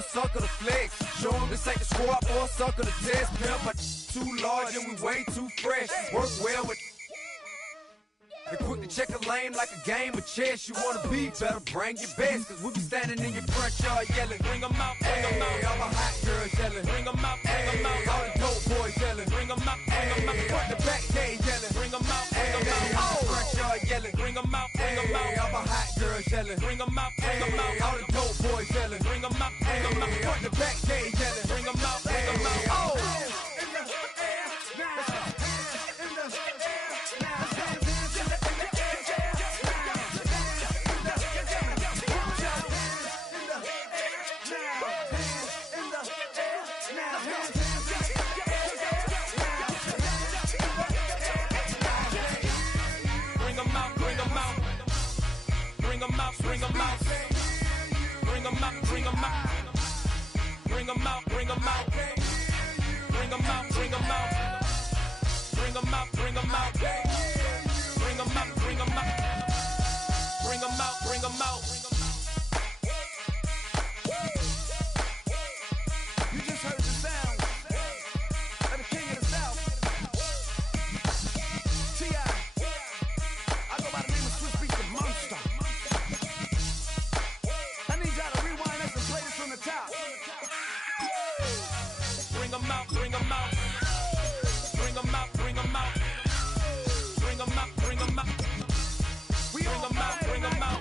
a sucker to flex. Show him this ain't the squad or a sucker to test. Pimp, my too large and we way too fresh. Work well with and quick to check a lane like a game of chess. You wanna be better, bring your best. Cause we be standing in your front yard yelling, bring 'em out, bring 'em out. All my hot girls yelling, bring 'em out, bring 'em out. All the dope boys yelling, bring 'em out, bring 'em out. Front the back gate yelling, bring 'em out, bring 'em out. All the front yard yelling, bring 'em out, bring 'em out. All my hot girls yelling, bring 'em out, bring 'em out. All the dope boys yelling, bring 'em out, bring 'em out. Front the back gate yelling, bring 'em out, bring 'em out. Oh! Bring 'em out, bring 'em out. Bring 'em out, bring 'em out. Bring 'em out, bring 'em out. Bring 'em out, bring 'em out. Bring 'em out, bring 'em out. Bring 'em out, bring 'em out. Bring 'em out, bring 'em out. You just heard the sound of the king of the South. T.I. I go by the name of Swiss Beats the Monster. I need y'all to rewind this and play this from the top. Bring 'em out, bring 'em out. Bring 'em out, bring 'em out. Bring 'em out, bring 'em out. Bring 'em out, bring 'em out.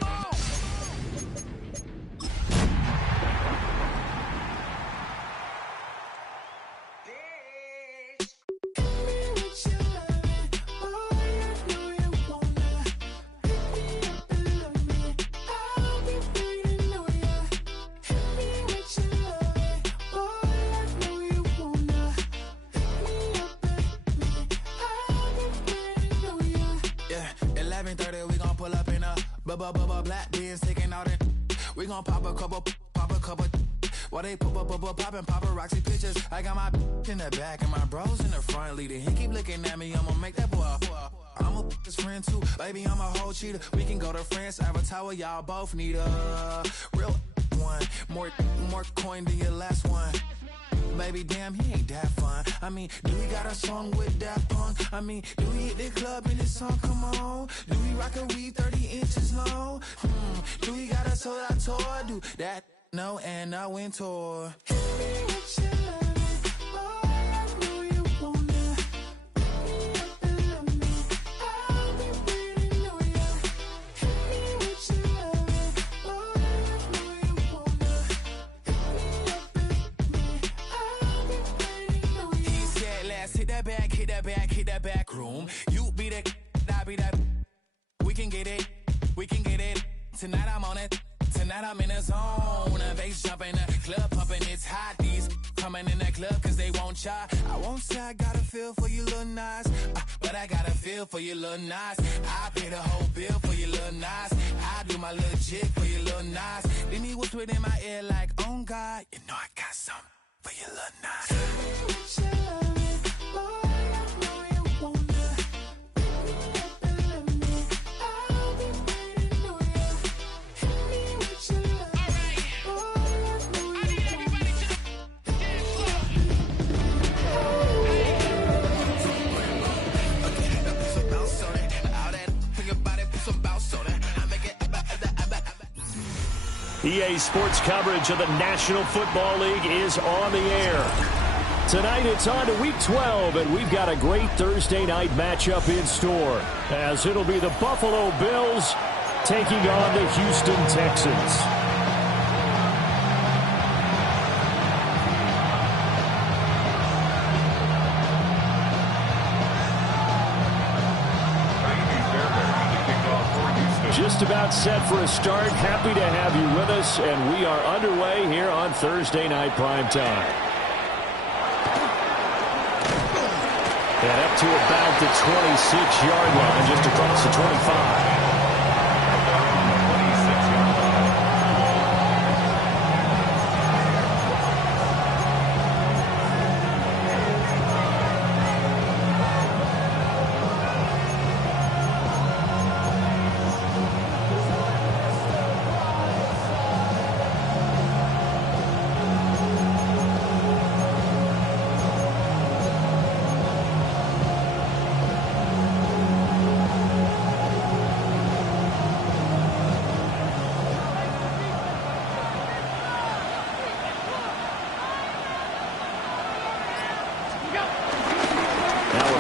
Black beans taking out it. We gon' pop a couple. While they poppin' paparazzi pictures. I got my in the back and my bros in the front leading. He keep looking at me, I'ma make that boy. I'm a his friend too, baby, I'm a whole cheater. We can go to France, Avatar, y'all both need a real one. More coin than your last one. Baby, damn, he ain't that fun. I mean, do he got a song with that punk? I mean, do he hit the club in this song? Come on. Do he rock a weave 30 inches long? Do he got a sold out tour? Do that? No, and I went tour. Hit that back room. You be that, I be that. We can get it. Tonight I'm on it. Tonight I'm in a zone. A bass jumping, a club pumping, it's hot. These coming in that club cause they won't try. I won't say I got a feel for you little nice, but I got a feel for you little nice. I pay the whole bill for you little nice. I do my little jig for you little nice. Then he whispered in my ear like, oh God, you know I got something for you little nice. EA Sports coverage of the National Football League is on the air. Tonight it's on to Week 12, and we've got a great Thursday night matchup in store, as it'll be the Buffalo Bills taking on the Houston Texans. Just about set for a start. Happy to have you with us, and we are underway here on Thursday Night Primetime. And up to about the 26-yard line, just across the 25.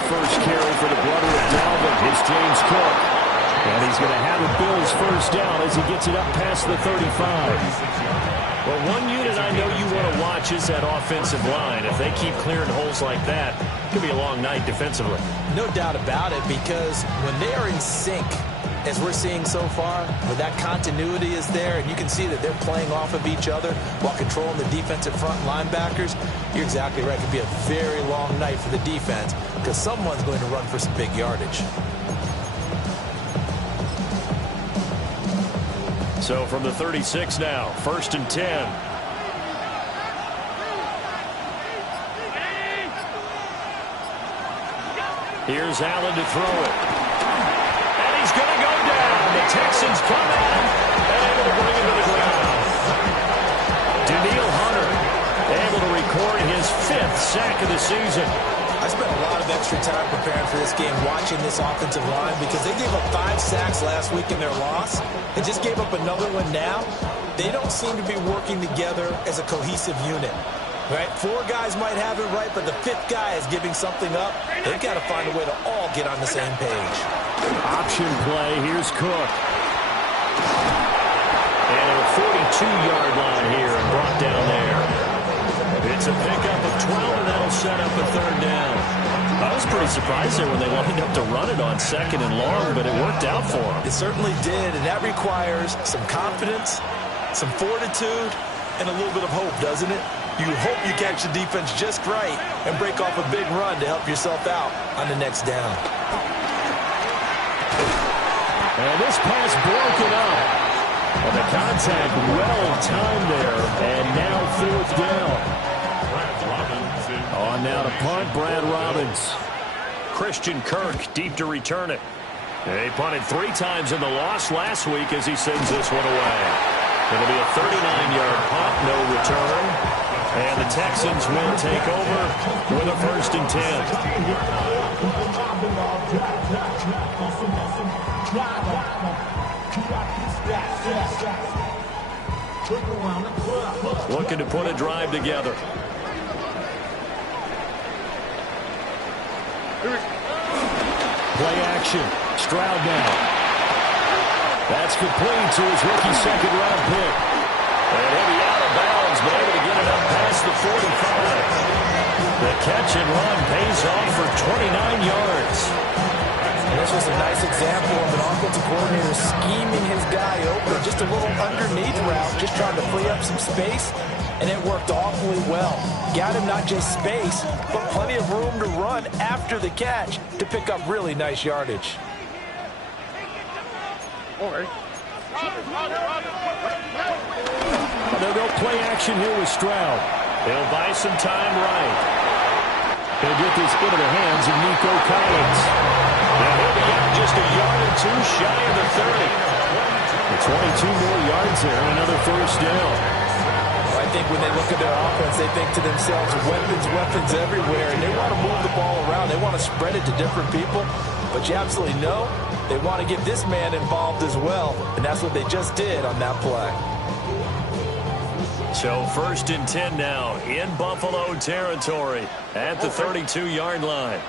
first carry for the brother of Dalvin. It's James Cook. And he's going to have a Bills first down as he gets it up past the 35. Well, one unit I know you want to watch is that offensive line. If they keep clearing holes like that, it could be a long night defensively. No doubt about it, because when they are in sync, as we're seeing so far, where that continuity is there, and you can see that they're playing off of each other while controlling the defensive front linebackers, you're exactly right. It could be a very long night for the defense because someone's going to run for some big yardage. So from the 36 now, 1st and 10. Here's Allen to throw it. And he's going to go down. The Texans come at him and able to bring him to the ground. Daniil Hunter able to record his 5th sack of the season. I spent a lot of extra time preparing for this game, watching this offensive line, because they gave up 5 sacks last week in their loss. They just gave up another one now. They don't seem to be working together as a cohesive unit. Right? 4 guys might have it right, but the 5th guy is giving something up. They've got to find a way to all get on the same page. Option play. Here's Cook. And a 42-yard line here and brought down there. It's a pickup of 12, and that'll set up a 3rd down. I was pretty surprised there when they lined up to run it on 2nd and long, but it worked out for them. It certainly did, and that requires some confidence, some fortitude, and a little bit of hope, doesn't it? You hope you catch the defense just right and break off a big run to help yourself out on the next down. And this pass broken up. And the contact well timed there, and now 4th down. On now to punt, Brad Robbins. Christian Kirk deep to return it. They punted 3 times in the loss last week as he sends this one away. It'll be a 39-yard punt, no return. And the Texans will take over with a 1st and 10. Looking to put a drive together. Play action. Stroud now. That's complete to his rookie 2nd-round pick. And he'll be out of bounds, but able to get it up past the 45. The catch and run pays off for 29 yards. And this was a nice example of an offensive coordinator scheming his guy open. Just a little underneath route, just trying to free up some space, and it worked awfully well. Got him not just space, but plenty of room to run after the catch to pick up really nice yardage. They'll go play action here with Stroud. They'll buy some time right. He'll get this into the hands of Nico Collins. And he'll be out just a yard or 2 shy of the 30. 22 more yards there and another 1st down. I think when they look at their offense, they think to themselves, weapons, weapons everywhere, and they want to move the ball around. They want to spread it to different people, but you absolutely know they want to get this man involved as well, and that's what they just did on that play. So 1st and 10 now in Buffalo territory at the 32-yard line.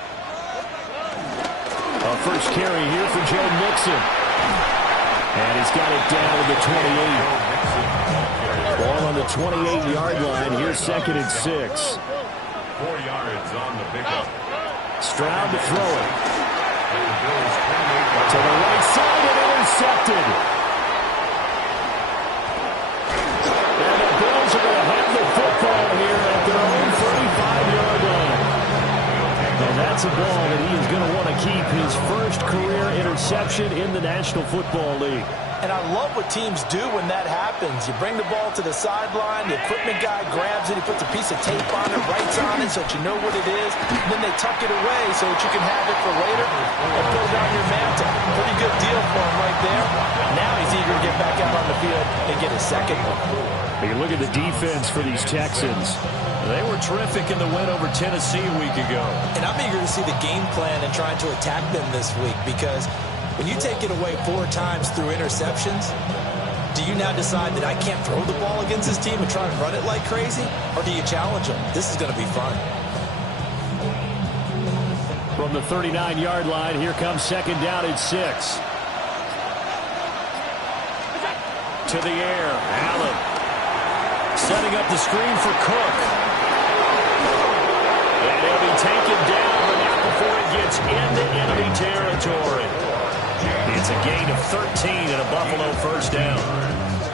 A first carry here for Joe Mixon. And he's got it down to the 28. Ball on the 28-yard line. Here's 2nd and 6. 4 yards on the pickup. Stroud to throw it. To the right side and intercepted. And the Bills are going to have the football here at their own 35-yard line. And that's a ball that he is going to want to keep, his first career interception in the National Football League. And I love what teams do when that happens. You bring the ball to the sideline, the equipment guy grabs it, he puts a piece of tape on it, writes on it so that you know what it is, and then they tuck it away so that you can have it for later and put it on your mantle. Pretty good deal for him right there. Now he's eager to get back out on the field and get his 2nd one. You look at the defense for these Texans. They were terrific in the win over Tennessee a week ago. And I'm eager to see the game plan and trying to attack them this week, because when you take it away 4 times through interceptions, do you now decide that I can't throw the ball against this team and try and run it like crazy? Or do you challenge them? This is going to be fun. From the 39-yard line, here comes second down at 6. To the air, Allen. Setting up the screen for Cook. And he'll be taken down, but not before it gets into enemy territory. It's a gain of 13 and a Buffalo first down.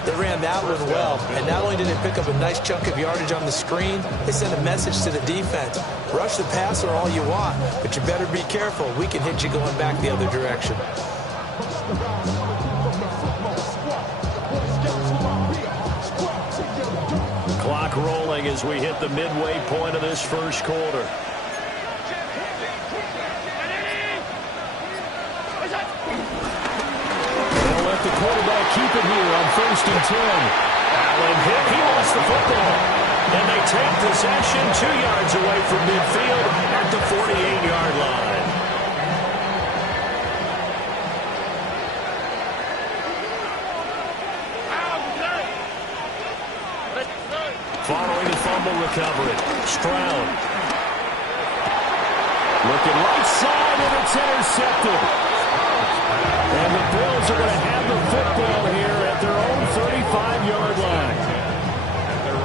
They ran that one well, and not only did they pick up a nice chunk of yardage on the screen, they sent a message to the defense. Rush the passer all you want, but you better be careful. We can hit you going back the other direction. Clock rolling as we hit the midway point of this first quarter. They'll let the quarterback keep it here on 1st and 10. Allen hit. He lost the football. And they take possession 2 yards away from midfield at the 48-yard line. Following the fumble recovery, Stroud. Looking right side, and it's intercepted. And the Bills are going to have the football here at their own 35-yard line.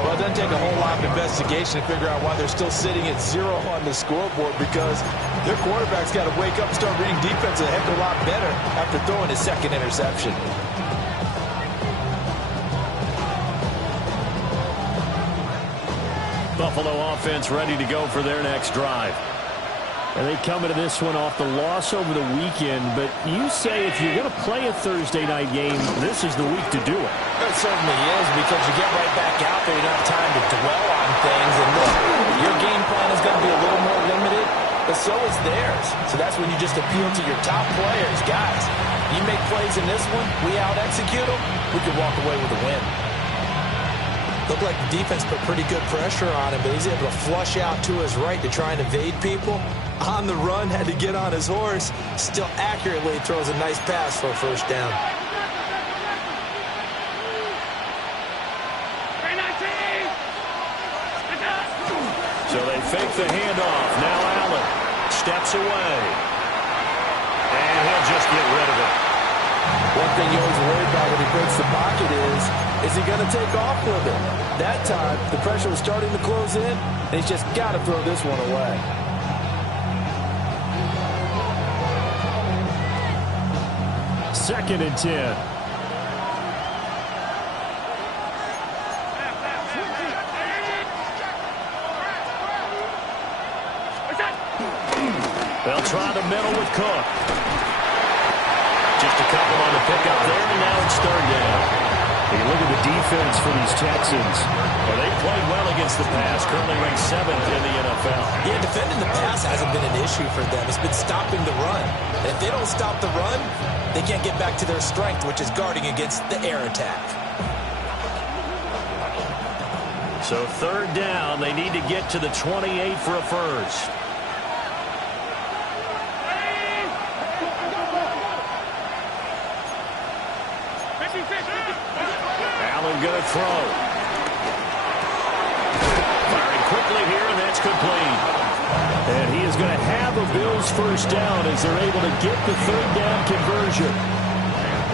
Well, it doesn't take a whole lot of investigation to figure out why they're still sitting at 0 on the scoreboard, because their quarterback's got to wake up and start reading defense a heck of a lot better after throwing his second interception. Buffalo offense ready to go for their next drive. And they come into this one off the loss over the weekend, but you say if you're going to play a Thursday night game, this is the week to do it. It certainly is, because you get right back out there, you don't have time to dwell on things, and look, your game plan is going to be a little more limited, but so is theirs. So that's when you just appeal to your top players. Guys, you make plays in this one, we out-execute them, we could walk away with a win. Looked like the defense put pretty good pressure on him, but he's able to flush out to his right to try and evade people. On the run, had to get on his horse. Still accurately throws a nice pass for a first down. So they fake the handoff. Now Allen steps away. And he'll just get rid of it. One thing you always worry about when he breaks the pocket is he going to take off with it? That time, the pressure was starting to close in, and he's just got to throw this one away. Second and 10. They'll try the middle with Cook. Just a couple on the pickup there, and now it's third down. You look at the defense for these Texans. Well, they played well against the pass, currently ranked 7th in the NFL. Yeah, defending the pass hasn't been an issue for them. It's been stopping the run. And if they don't stop the run, they can't get back to their strength, which is guarding against the air attack. So third down, they need to get to the 28 for a first. Allen going to throw. Firing quickly here, and that's complete. And he is going to have a Bills first down as they're able to get the third down conversion.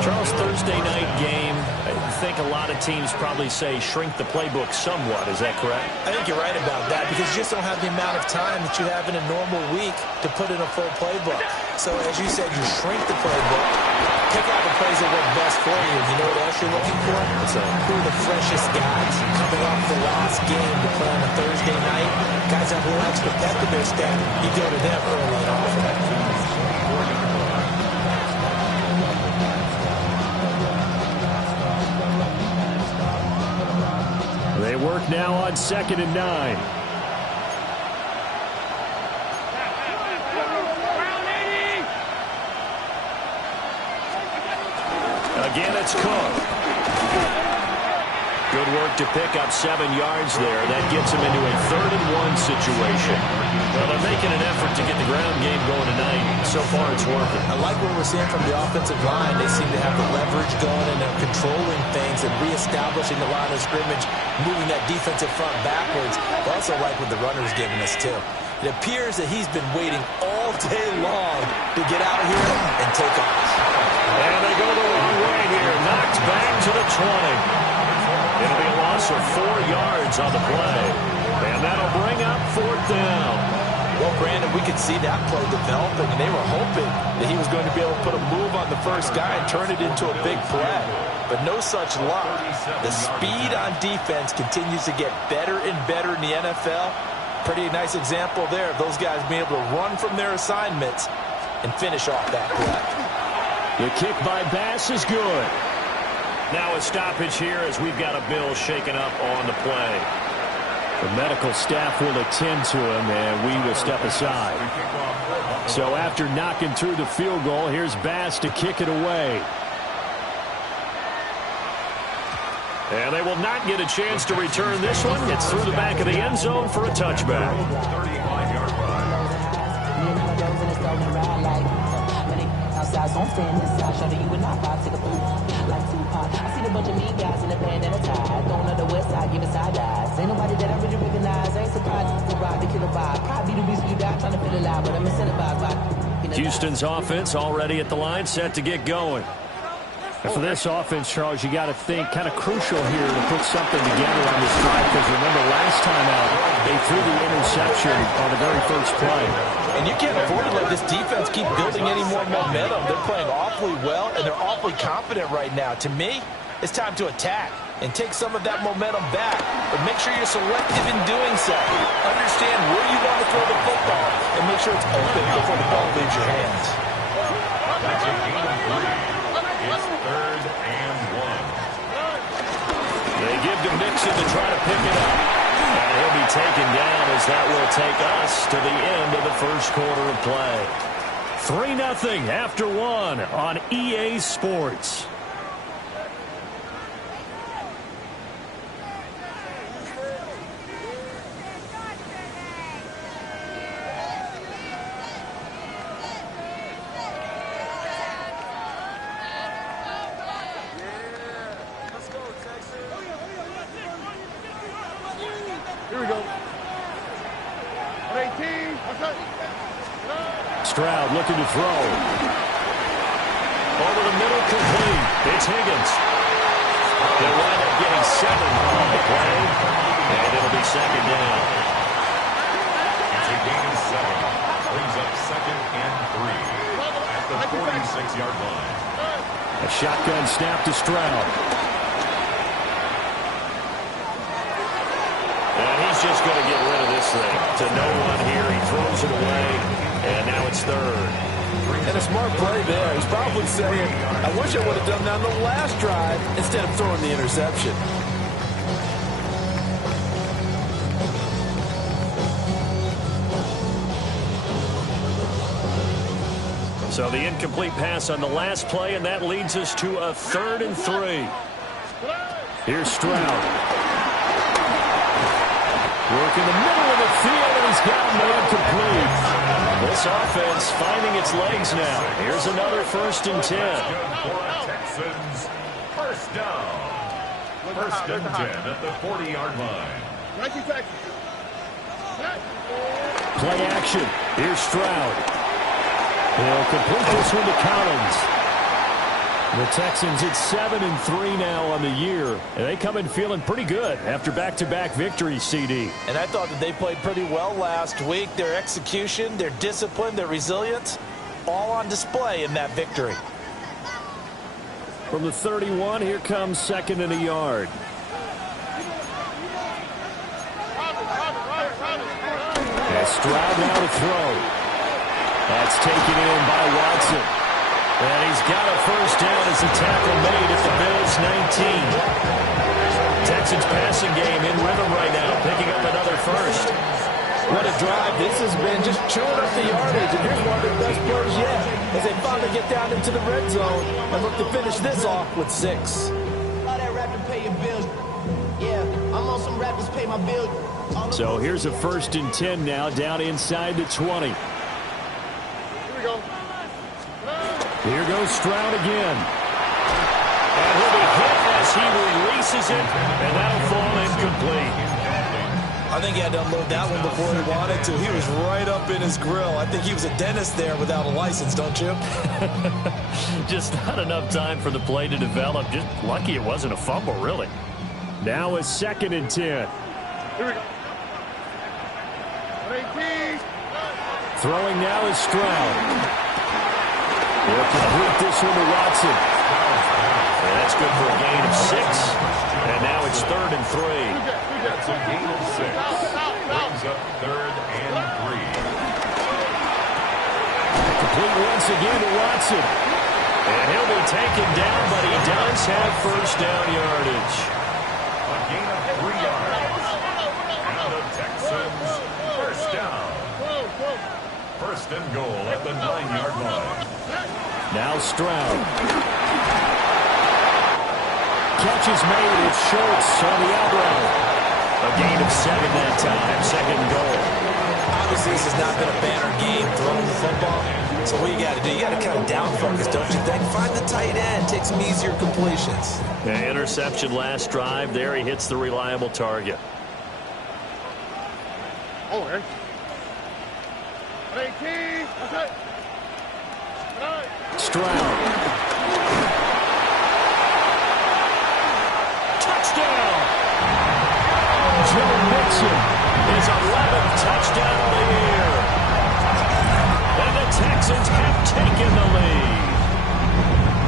Charles, Thursday night game, I think a lot of teams probably say shrink the playbook somewhat. Is that correct? I think you're right about that, because you just don't have the amount of time that you have in a normal week to put in a full playbook. So as you said, you shrink the playbook, pick out the plays that work best for you. You know what else you're looking for? So who are the freshest guys coming off the last game to play on a Thursday night? Guys have a little extra pep in their step. You go to them early and often. They work now on 2nd and 9. Again, it's Cook. Good work to pick up 7 yards there. That gets him into a 3rd and 1 situation. Well, they're making an effort to get the ground game going tonight. So far, it's working. I like what we're seeing from the offensive line. They seem to have the leverage going, and they're controlling things and reestablishing the line of scrimmage, moving that defensive front backwards. I also like what the runner's giving us, too. It appears that he's been waiting all day long to get out here and take off. And they go the wrong way here. Knocked back to the 20. It'll be a loss of 4 yards on the play. And that'll bring up 4th down. Well, Brandon, we could see that play developing, and they were hoping that he was going to be able to put a move on the first guy and turn it into a big play. But no such luck. The speed on defense continues to get better and better in the NFL. Pretty nice example there of those guys being able to run from their assignments and finish off that play. The kick by Bass is good. Now a stoppage here as we've got a bill shaken up on the play. The medical staff will attend to him, and we will step aside. So after knocking through the field goal, here's Bass to kick it away. And they will not get a chance to return this one. It's through the back of the end zone for a touchback. 35-yard run. So I'm standing inside, showing you and I vibe, take a poop like Tupac. I see a bunch of mean guys in a band and a tie, throwing on the west side, giving side eyes. Ain't nobody that I really recognize. I ain't surprised to ride the killer vibe. Probably the reason you die trying to feel alive, but I'm incentivized by Houston's offense already at the line, set to get going. And for this offense, Charles, you got to think kind of crucial here to put something together on this drive, because remember last time out, they threw the interception on the very first play. And you can't afford to let this defense keep building any more momentum. They're playing awfully well, and they're awfully confident right now. To me, it's time to attack and take some of that momentum back. But make sure you're selective in doing so. Understand where you want to throw the football, and make sure it's open before the ball leaves your hands. That's a gain of 3. It's 3rd and 1. They give to Mixon to try to pick it up. And he'll be taken down as that will take us to the end of the first quarter of play. 3-0 after 1 on EA Sports. Here we go. 18. Stroud looking to throw. Over the middle, complete. It's Higgins. They'll wind up getting 7 on the play, and it'll be 2nd down. It's a gain of 7. Brings up 2nd and 3 at the 46-yard line. A shotgun snap to Stroud. And he's just going to get rid of this thing. To no one here. He throws it away, and now it's 3rd. And a smart play there. He's probably saying, I wish I would have done that on the last drive instead of throwing the interception. So the incomplete pass on the last play, and that leads us to a 3rd and 3. Here's Stroud. Work in the middle of the field, and he's got man complete. This offense finding its legs now. Here's another 1st and 10. Texans, first down. 1st and 10 at the 40-yard line. Play action. Here's Stroud. He'll complete this one to Collins. The Texans at 7-3 now on the year. And they come in feeling pretty good after back-to-back victories, CD. And I thought that they played pretty well last week. Their execution, their discipline, their resilience, all on display in that victory. From the 31, here comes 2nd and a yard. And Stroud now to throw. That's taken in by Watson. And he's got a 1st down as the tackle made at the Bills' 19. Texans passing game in rhythm right now, picking up another 1st. What a drive this has been, just chewing up the yardage. And here's one of their best plays yet as they finally get down into the red zone and look to finish this off with 6. all that rapping pay your bills. Yeah, I'm on some rappers pay my bills. So here's a 1st and 10 now, down inside the 20. Here we go. Here goes Stroud again. And he'll be hit as he releases it, and that'll fall incomplete. I think he had to unload that one before he wanted to. He was right up in his grill. I think he was a dentist there without a license, don't you? Just not enough time for the play to develop. Just lucky it wasn't a fumble, really. Now a 2nd and 10. Here we go. Throwing now is Stroud. They'll complete this one to Watson. And that's good for a gain of 6. And now it's 3rd and 3. That's a gain of 6. Brings up 3rd and 3. Complete once again to Watson. And he'll be taken down, but he does have first down yardage. A gain of 3 yards. And the Texans first down. First and goal at the 9-yard line. Now Stroud. Catch is made. It's Schultz on the out route. A gain of 7 that time. 2nd goal. Obviously, this has not been a banner game throwing the football. So what you got to do, you got to kind of down focus, don't you think? Find the tight end. Take some easier completions. The interception last drive. There he hits the reliable target. Oh, man. Stroud. Touchdown! Joe Mixon, his 11th touchdown of the year. And the Texans have taken the lead.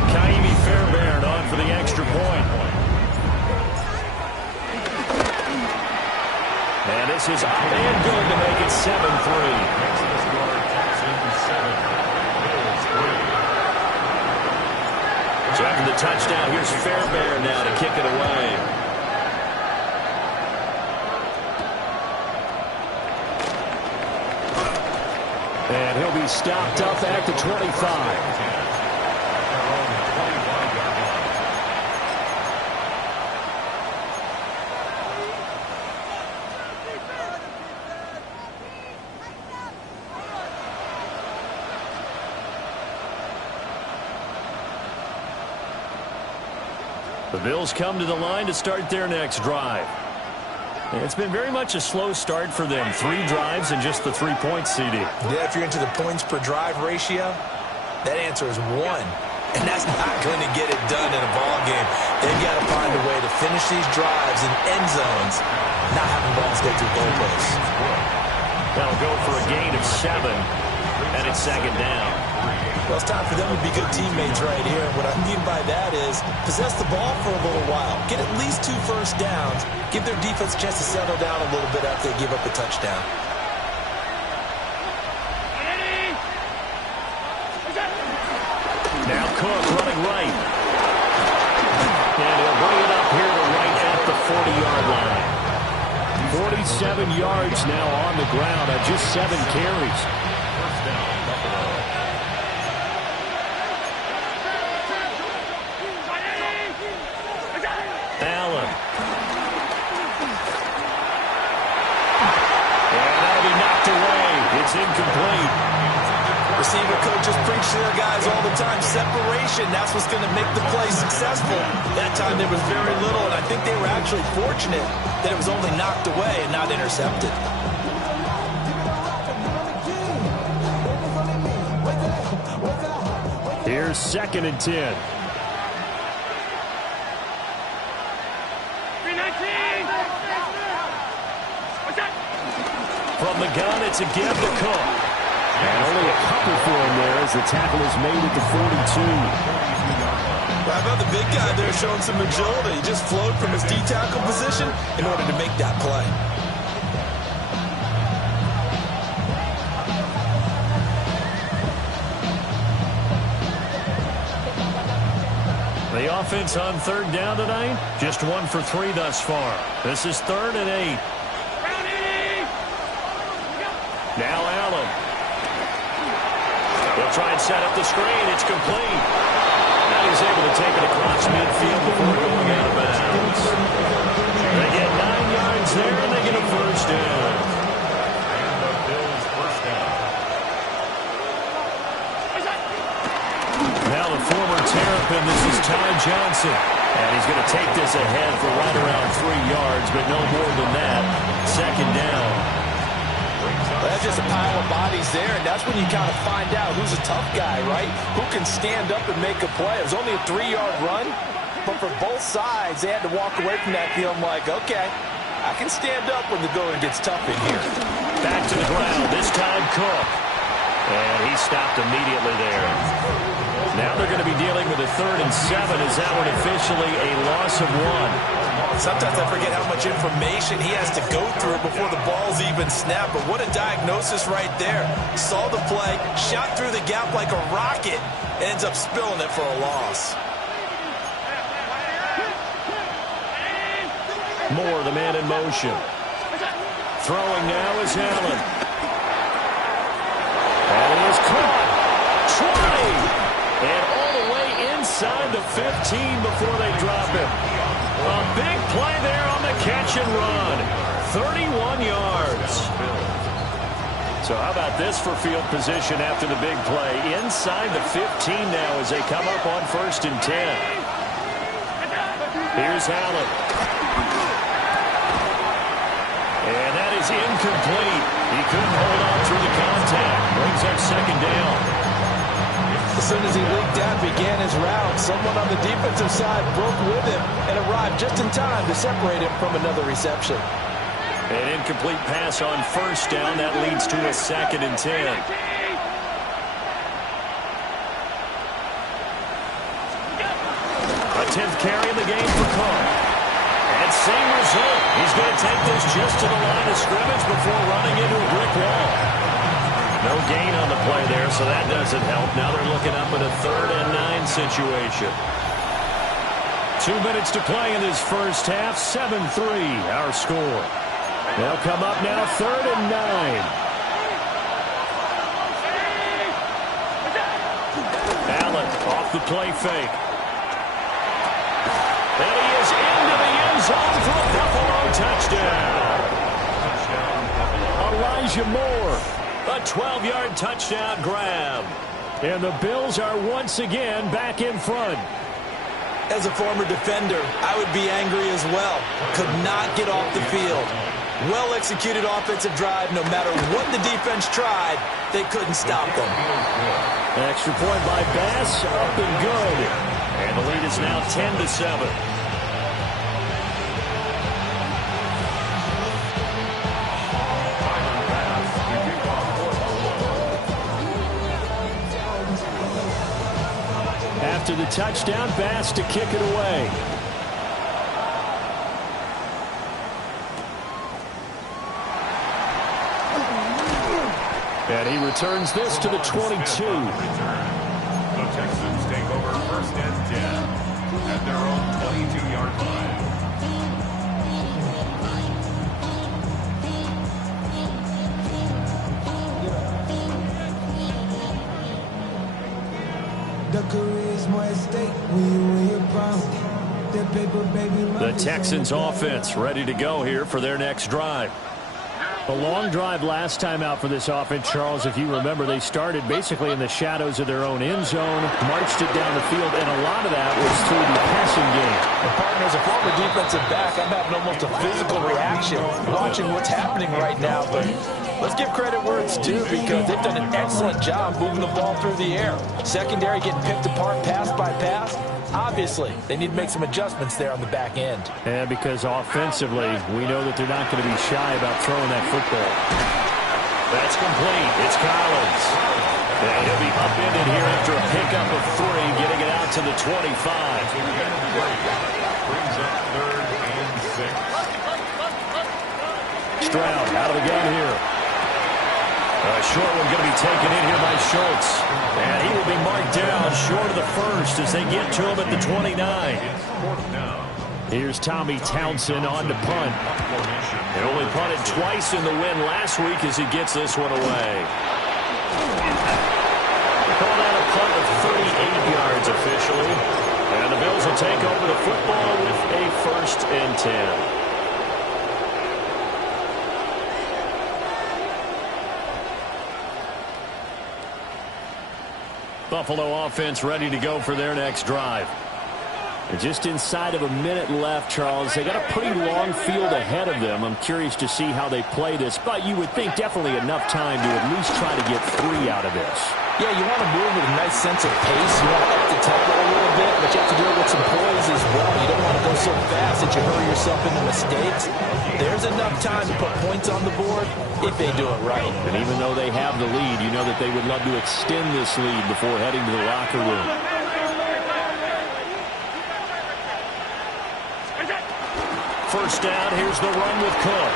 Kaimi Fairbairn on for the extra point. And this is up and good to make it 7-3. So after the touchdown, here's Fairbairn now to kick it away. And he'll be stopped up at the 25. The Bills come to the line to start their next drive. It's been very much a slow start for them. 3 drives and just the 3-point CD. Yeah, if you're into the points per drive ratio, that answer is 1. And that's not going to get it done in a ball game. They've got to find a way to finish these drives in end zones, not having balls go through goalposts. That'll go for a gain of 7, and it's 2nd down. Well, it's time for them to be good teammates right here. And what I mean by that is possess the ball for a little while. Get at least 2 first downs. Give their defense a chance to settle down a little bit after they give up a touchdown. Now Cook running right. And he'll bring it up here to right at the 40-yard line. 47 yards now on the ground on just 7 carries. First down, Buffalo. Allen. And that'll be knocked away. It's incomplete. Receiver coaches preach to their guys all the time. Separation, that's what's going to make the play successful. That time there was very little, and I think they were actually fortunate that it was only knocked away and not intercepted. Here's 2nd and 10. From the gun, it's a give to Cook. And only a couple for him there as the tackle is made at the 42. How about the big guy there showing some agility? He just flowed from his D-tackle position in order to make that play. The offense on 3rd down tonight, just 1 for 3 thus far. This is 3rd and 8. Now Allen. They'll try and set up the screen. It's complete. Now he's able to take it across midfield before going out of bounds. They get 9 yards there, and they get a first down. And the Bills first down. Now the former Terrapin, this is Ty Johnson. And he's going to take this ahead for right around 3 yards, but no more than that. 2nd there, and that's when you kind of find out who's a tough guy, right? Who can stand up and make a play. It was only a 3-yard run, but for both sides, they had to walk away from that feeling like, okay, I can stand up when the going gets tough in here. Back to the ground, this time Cook. And he stopped immediately there. Now they're going to be dealing with a 3rd and 7. Is that one officially a loss of 1? Sometimes I forget how much information he has to go through before the ball's even snapped. But what a diagnosis right there. Saw the play, shot through the gap like a rocket, ends up spilling it for a loss. Moore, the man in motion. Throwing now is Allen. And he is caught. 20. And all the way inside the 15 before they drop him. A big play there on the catch and run. 31 yards. So how about this for field position after the big play? Inside the 15 now as they come up on 1st and 10. Here's Allen. And that is incomplete. He couldn't hold on through the contact. Brings up 2nd down. As soon as he leaked out, began his route, someone on the defensive side broke with him and arrived just in time to separate him from another reception. An incomplete pass on 1st down. That leads to a 2nd and 10. A 10th carry in the game for Cook. And same result. He's going to take this just to the line of scrimmage before running into a brick wall. No gain on the play there, so that doesn't help. Now they're looking up at a 3rd and 9 situation. 2 minutes to play in this first half. 7-3 our score. They'll come up now 3rd and 9. Allen off the play fake. And he is into the end zone for a Buffalo touchdown. Elijah Moore. A 12-yard touchdown grab. And the Bills are once again back in front. As a former defender, I would be angry as well. Could not get off the field. Well-executed offensive drive. No matter what the defense tried, they couldn't stop them. Extra point by Bass. Up and good. And the lead is now 10-7. After the touchdown, Bass to kick it away. And he returns this to the 22. The Texans take over 1st and 10 at their own 22-yard line. The Texans offense ready to go here for their next drive. A long drive last time out for this offense, Charles. If you remember, they started basically in the shadows of their own end zone, marched it down the field, and a lot of that was through the passing game. And partner, as a former defensive back, I'm having almost a physical reaction watching what's happening right now. But let's give credit where it's due because they've done an excellent job moving the ball through the air. Secondary getting picked apart pass by pass. Obviously, they need to make some adjustments there on the back end. And because offensively, we know that they're not going to be shy about throwing that football. That's complete. It's Collins. And he'll be upended here after a pickup of 3, getting it out to the 25. Brings up 3rd and 6. Stroud out of the gun here. A short one going to be taken in here by Schultz. And he will be marked down short of the 1st as they get to him at the 29. Here's Tommy Townsend on to punt. He only punted twice in the win last week as he gets this one away. Call that a punt of 38 yards officially. And the Bills will take over the football with a 1st and 10. Buffalo offense ready to go for their next drive. And just inside of a minute left, Charles. They got a pretty long field ahead of them. I'm curious to see how they play this, but you would think definitely enough time to at least try to get 3 out of this. Yeah, you want to move with a nice sense of pace. You want to up the tempo a little bit, but you have to do it with some poise as well. You don't want to go so fast that you hurry yourself into mistakes. There's enough time to put points on the board if they do it right. And even though they have the lead, you know that they would love to extend this lead before heading to the locker room. First down, here's the run with Cook.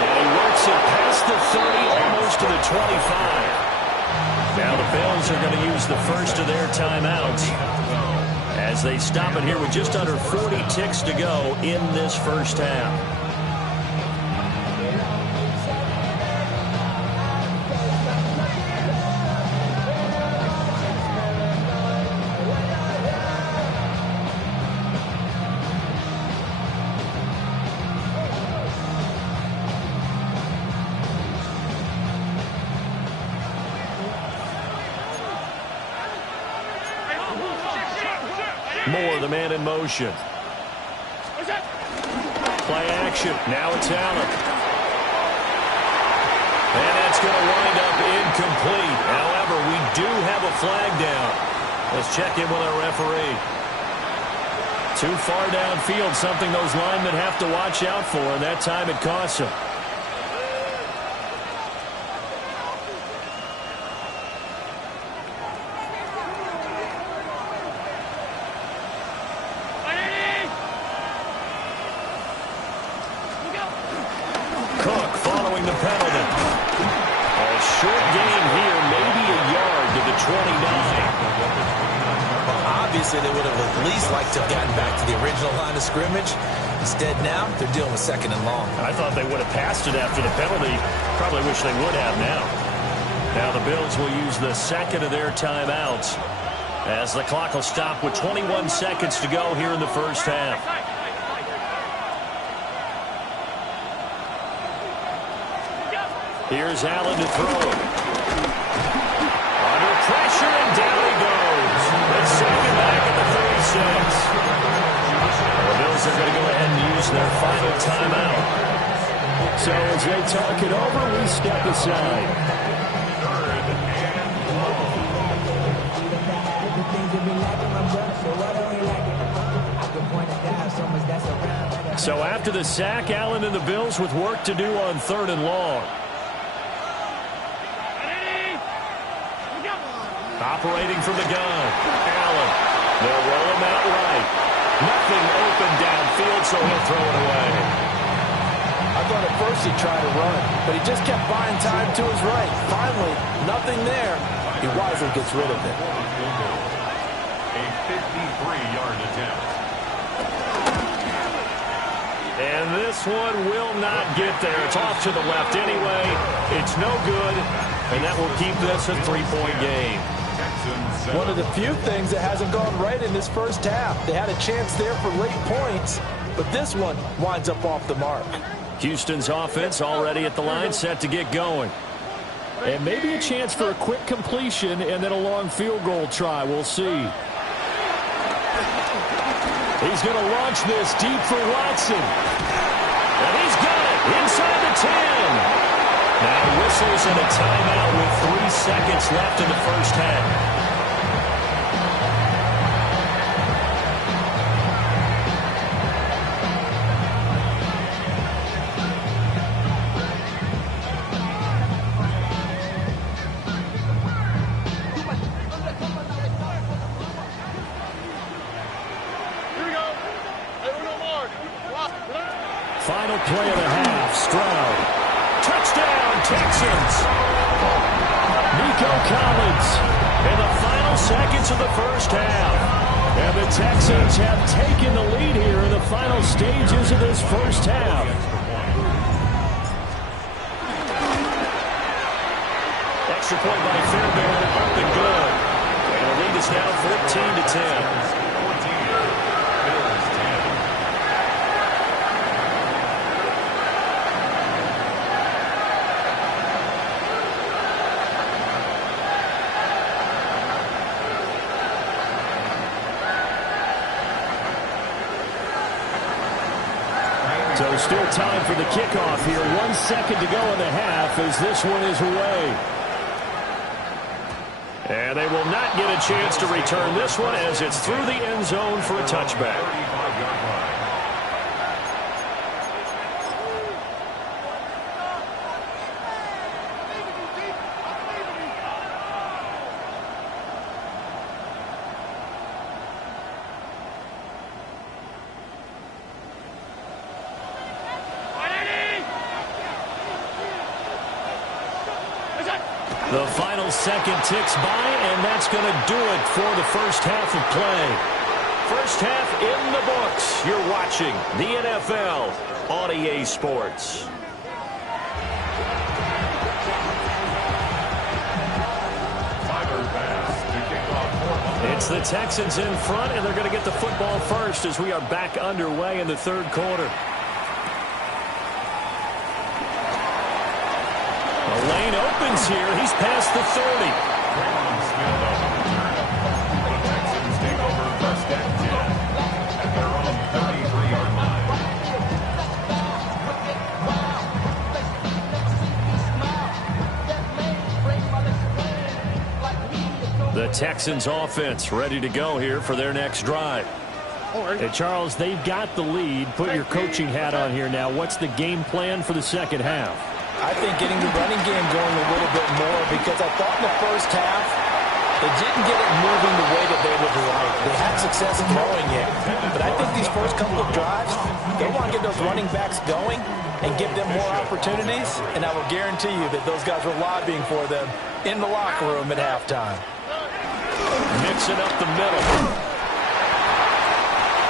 And he works it past the 30, almost to the 25. Now the Bills are going to use the first of their timeouts as they stop it here with just under 40 ticks to go in this first half. Moore, the man in motion. Play action. Now it's Allen. And that's going to wind up incomplete. However, we do have a flag down. Let's check in with our referee. Too far downfield, something those linemen have to watch out for, and that time it costs them. Obviously, they would have at least liked to have gotten back to the original line of scrimmage. Instead, now they're dealing with 2nd and long. I thought they would have passed it after the penalty. Probably wish they would have now. Now the Bills will use the second of their timeouts as the clock will stop with 21 seconds to go here in the first half. Here's Allen to throw. Under pressure, and down he goes. Let's take him back at the 36. The Bills are going to go ahead and use their final timeout. So as they talk it over, we step aside. So after the sack, Allen and the Bills with work to do on 3rd and long. Operating from the gun, Allen. They'll roll him out right. Nothing open downfield, so he'll throw it away. I thought at first he'd try to run, but he just kept buying time to his right. Finally, nothing there. He wisely gets rid of it. A 53-yard attempt. And this one will not get there. It's off to the left anyway. It's no good, and that will keep this a 3-point game. One of the few things that hasn't gone right in this first half. They had a chance there for late points, but this one winds up off the mark. Houston's offense already at the line, set to get going. And maybe a chance for a quick completion and then a long field goal try. We'll see. He's going to launch this deep for Watson. And he's got it inside the 10. Now whistles and a timeout with 3 seconds left in the first half. Final play of the half. Stroud. Touchdown, Texans. Nico Collins in the final seconds of the first half. And the Texans have taken the lead here in the final stages of this first half. Extra point by Fairbairn, up and good. And the lead is now 14-10. Still time for the kickoff here. 1 second to go in the half as this one is away. And they will not get a chance to return this one as it's through the end zone for a touchback. The final second ticks by, and that's going to do it for the first half of play. First half in the books. You're watching the NFL on EA Sports. It's the Texans in front, and they're going to get the football first as we are back underway in the third quarter. The lane opens here. He's past the 30. The Texans take over first and 10 at their own 33-yard line. The Texans offense ready to go here for their next drive. Hey, Charles, they've got the lead. Put your coaching hat on here now. What's the game plan for the second half? I think getting the running game going a little bit more, because I thought in the first half they didn't get it moving the way that they would like. They had success throwing it, but I think these first couple of drives, they want to get those running backs going and give them more opportunities, and I will guarantee you that those guys were lobbying for them in the locker room at halftime. Mixing up the middle.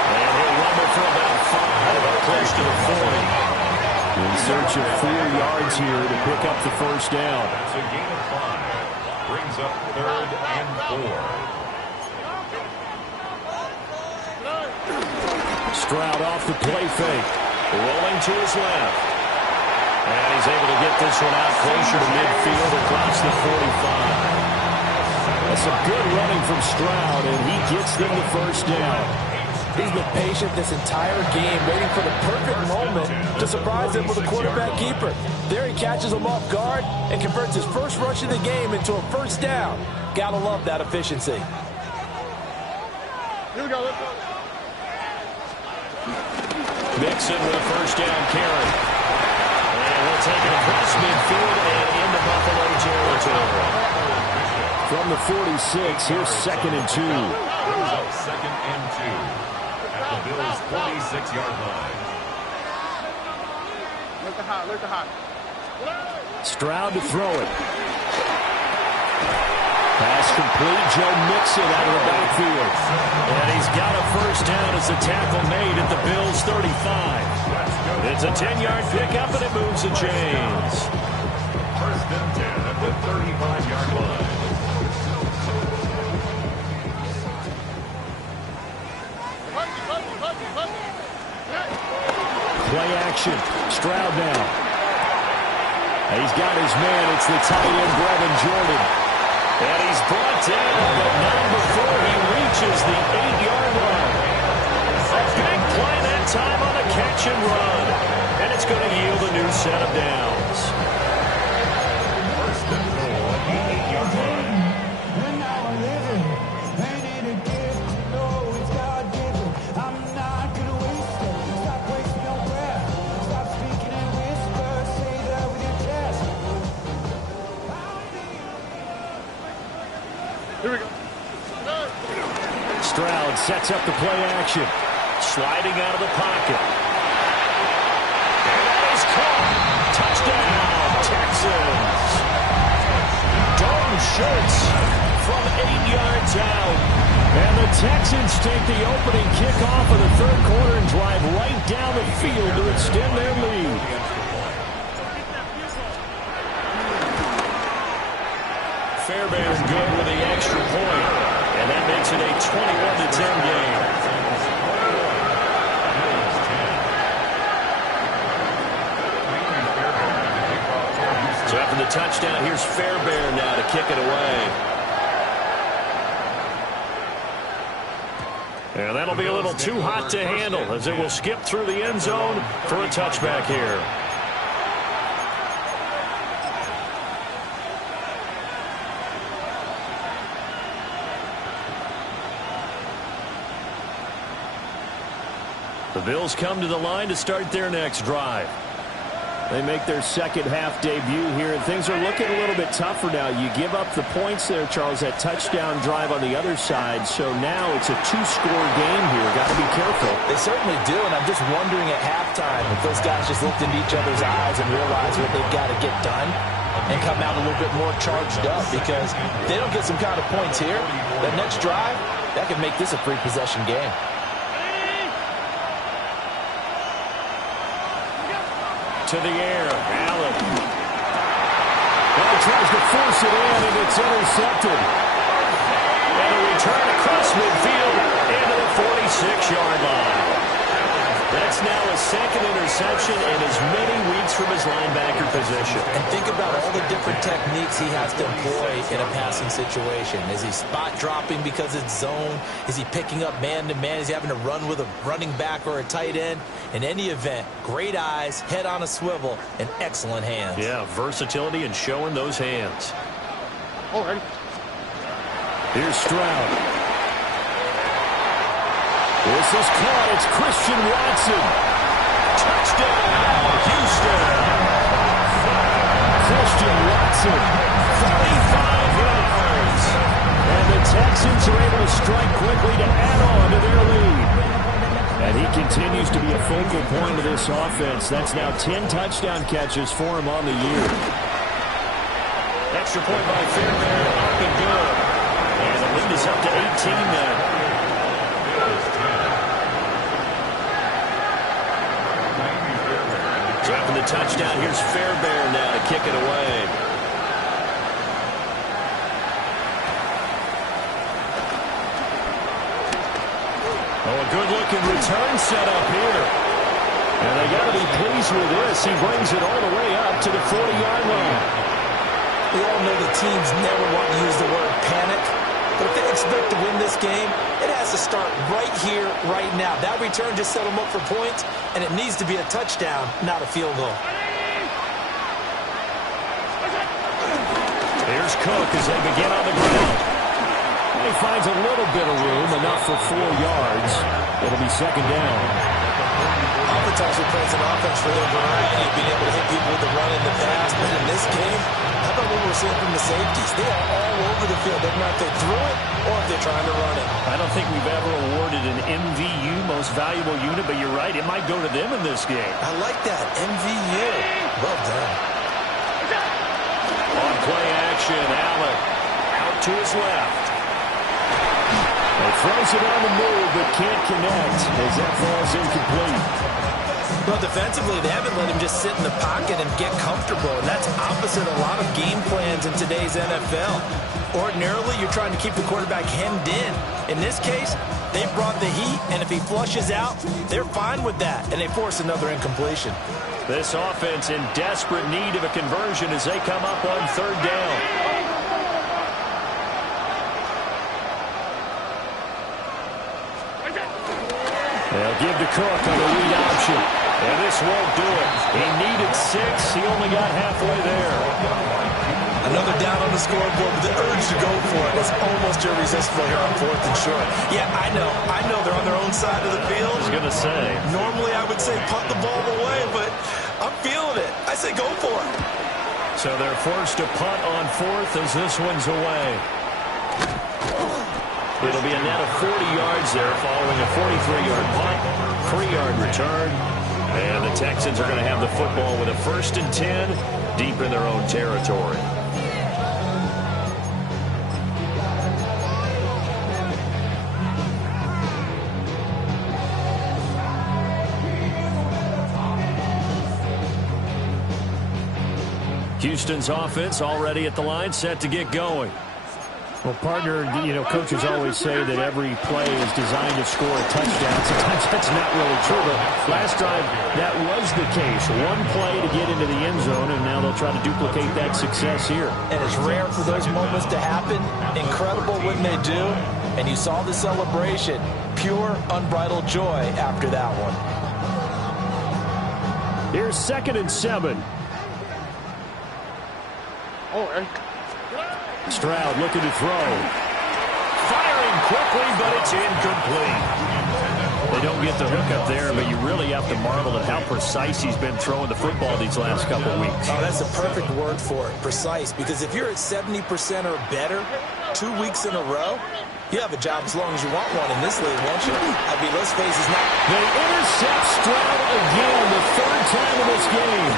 And he'll rumble for about 5, close to the 40. In search of 4 yards here to pick up the first down. That's a gain of 5. Brings up 3rd and 4. Stroud off the play fake. Rolling to his left. And he's able to get this one out closer to midfield across the 45. That's some good running from Stroud, and he gets them the first down. He's been patient this entire game, waiting for the perfect moment to surprise them with a quarterback keeper. There he catches him off guard and converts his first rush of the game into a first down. Gotta love that efficiency. Here we go. Let's go. Mixon with a first down carry. And we'll take it across midfield and into Buffalo territory. From the 46, here's 2nd and 2. Brings up 2nd and 2. The Bills' 46-yard line. Look the hot. Stroud to throw it. Pass complete. Joe Mixon out of the backfield. And he's got a first down as the tackle made at the Bills' 35. It's a 10-yard pickup, and it moves the chains. First and 10 at the 35-yard line. Play action. Stroud now. He's got his man. It's the tight end, Brevin Jordan. And he's brought down, but not before he reaches the 8-yard line. A big play that time on a catch and run. And it's going to yield a new set of downs. First and goal at the 8-yard line. Here we go. Stroud sets up the play action. Sliding out of the pocket. And that is caught. Touchdown, Texans. Dalton Schultz from 8 yards out. And the Texans take the opening kickoff of the third quarter and drive right down the field to extend their lead. Fairbairn good with the extra point, and that makes it a 21-10 game. So after the touchdown, here's Fairbairn now to kick it away. And that'll be a little too hot to handle as it will skip through the end zone for a touchback here. The Bills come to the line to start their next drive. They make their second half debut here, and things are looking a little bit tougher now. You give up the points there, Charles, that touchdown drive on the other side. So now it's a two-score game here. Got to be careful. They certainly do, and I'm just wondering at halftime if those guys just looked into each other's eyes and realized what they've got to get done and come out a little bit more charged up, because if they don't get some kind of points here, that next drive, that could make this a free possession game. To the air, Allen. Well, tries to force it in, and it's intercepted. And a return across midfield into the 46-yard line. That's now a second interception in as many weeks from his linebacker position. And think about all the different techniques he has to employ in a passing situation. Is he spot dropping because it's zone? Is he picking up man-to-man? Is he having to run with a running back or a tight end? In any event, great eyes, head on a swivel, and excellent hands. Yeah, versatility and showing those hands. Oh, ready. Here's Stroud. This is caught. It's Christian Watson. Touchdown, Houston. Christian Watson, 45 yards. And the Texans are able to strike quickly to add on to their lead. And he continues to be a focal point of this offense. That's now 10 touchdown catches for him on the year. Extra point by Fairbairn, up and good. And the lead is up to 18 now. Dropping the touchdown. Here's Fairbairn now to kick it away. Oh, a good-looking return set up here. And they got to be pleased with this. He brings it all the way up to the 40-yard line. We all know the teams never want to use the word panic. But if they expect to win this game, it has to start right here, right now. That return just set them up for points, and it needs to be a touchdown, not a field goal. Here's Cook as they begin on the ground. And he finds a little bit of room, enough for 4 yards. It'll be second down. Oftentimes we praise an offense for their variety of being able to hit people with the run in the pass, but in this game, how about what we're seeing from the safeties? They are all over the field. They're not if they threw it or if they're trying to run it. I don't think we've ever awarded an MVU, most valuable unit, but you're right, it might go to them in this game. I like that, MVU. Well done. On play action, Allen out to his left. He throws it on the move, but can't connect as that falls incomplete. Well, defensively, they haven't let him just sit in the pocket and get comfortable, and that's opposite a lot of game plans in today's NFL. Ordinarily, you're trying to keep the quarterback hemmed in. In this case, they brought the heat, and if he flushes out, they're fine with that, and they force another incompletion. This offense in desperate need of a conversion as they come up on third down. They'll give to Cook on the read option. And this won't do it. He needed 6. He only got halfway there. Another down on the scoreboard with the urge to go for it. It's almost irresistible here on 4th and short. Yeah, I know they're on their own side of the field. I was going to say. Normally I would say punt the ball away, but I'm feeling it. I say go for it. So they're forced to punt on 4th as this one's away. It'll be a net of 40 yards there following a 43-yard punt, 3-yard return. And the Texans are going to have the football with a 1st and 10 deep in their own territory. Houston's offense already at the line, set to get going. Well, partner, coaches always say that every play is designed to score a touchdown. Sometimes that's not really true, but last drive, that was the case. One play to get into the end zone, and now they'll try to duplicate that success here. And it's rare for those moments to happen. Incredible when they do. And you saw the celebration. pure, unbridled joy after that one. Here's 2nd and 7. Stroud looking to throw. Firing quickly, but it's incomplete. They don't get the hook up there, but you really have to marvel at how precise he's been throwing the football these last couple of weeks. Oh, that's a perfect word for it, precise, because if you're at 70% or better 2 weeks in a row, you have a job as long as you want one in this league, won't you? I mean, let's face it, not... They intercept Stroud again, the 3rd time in this game.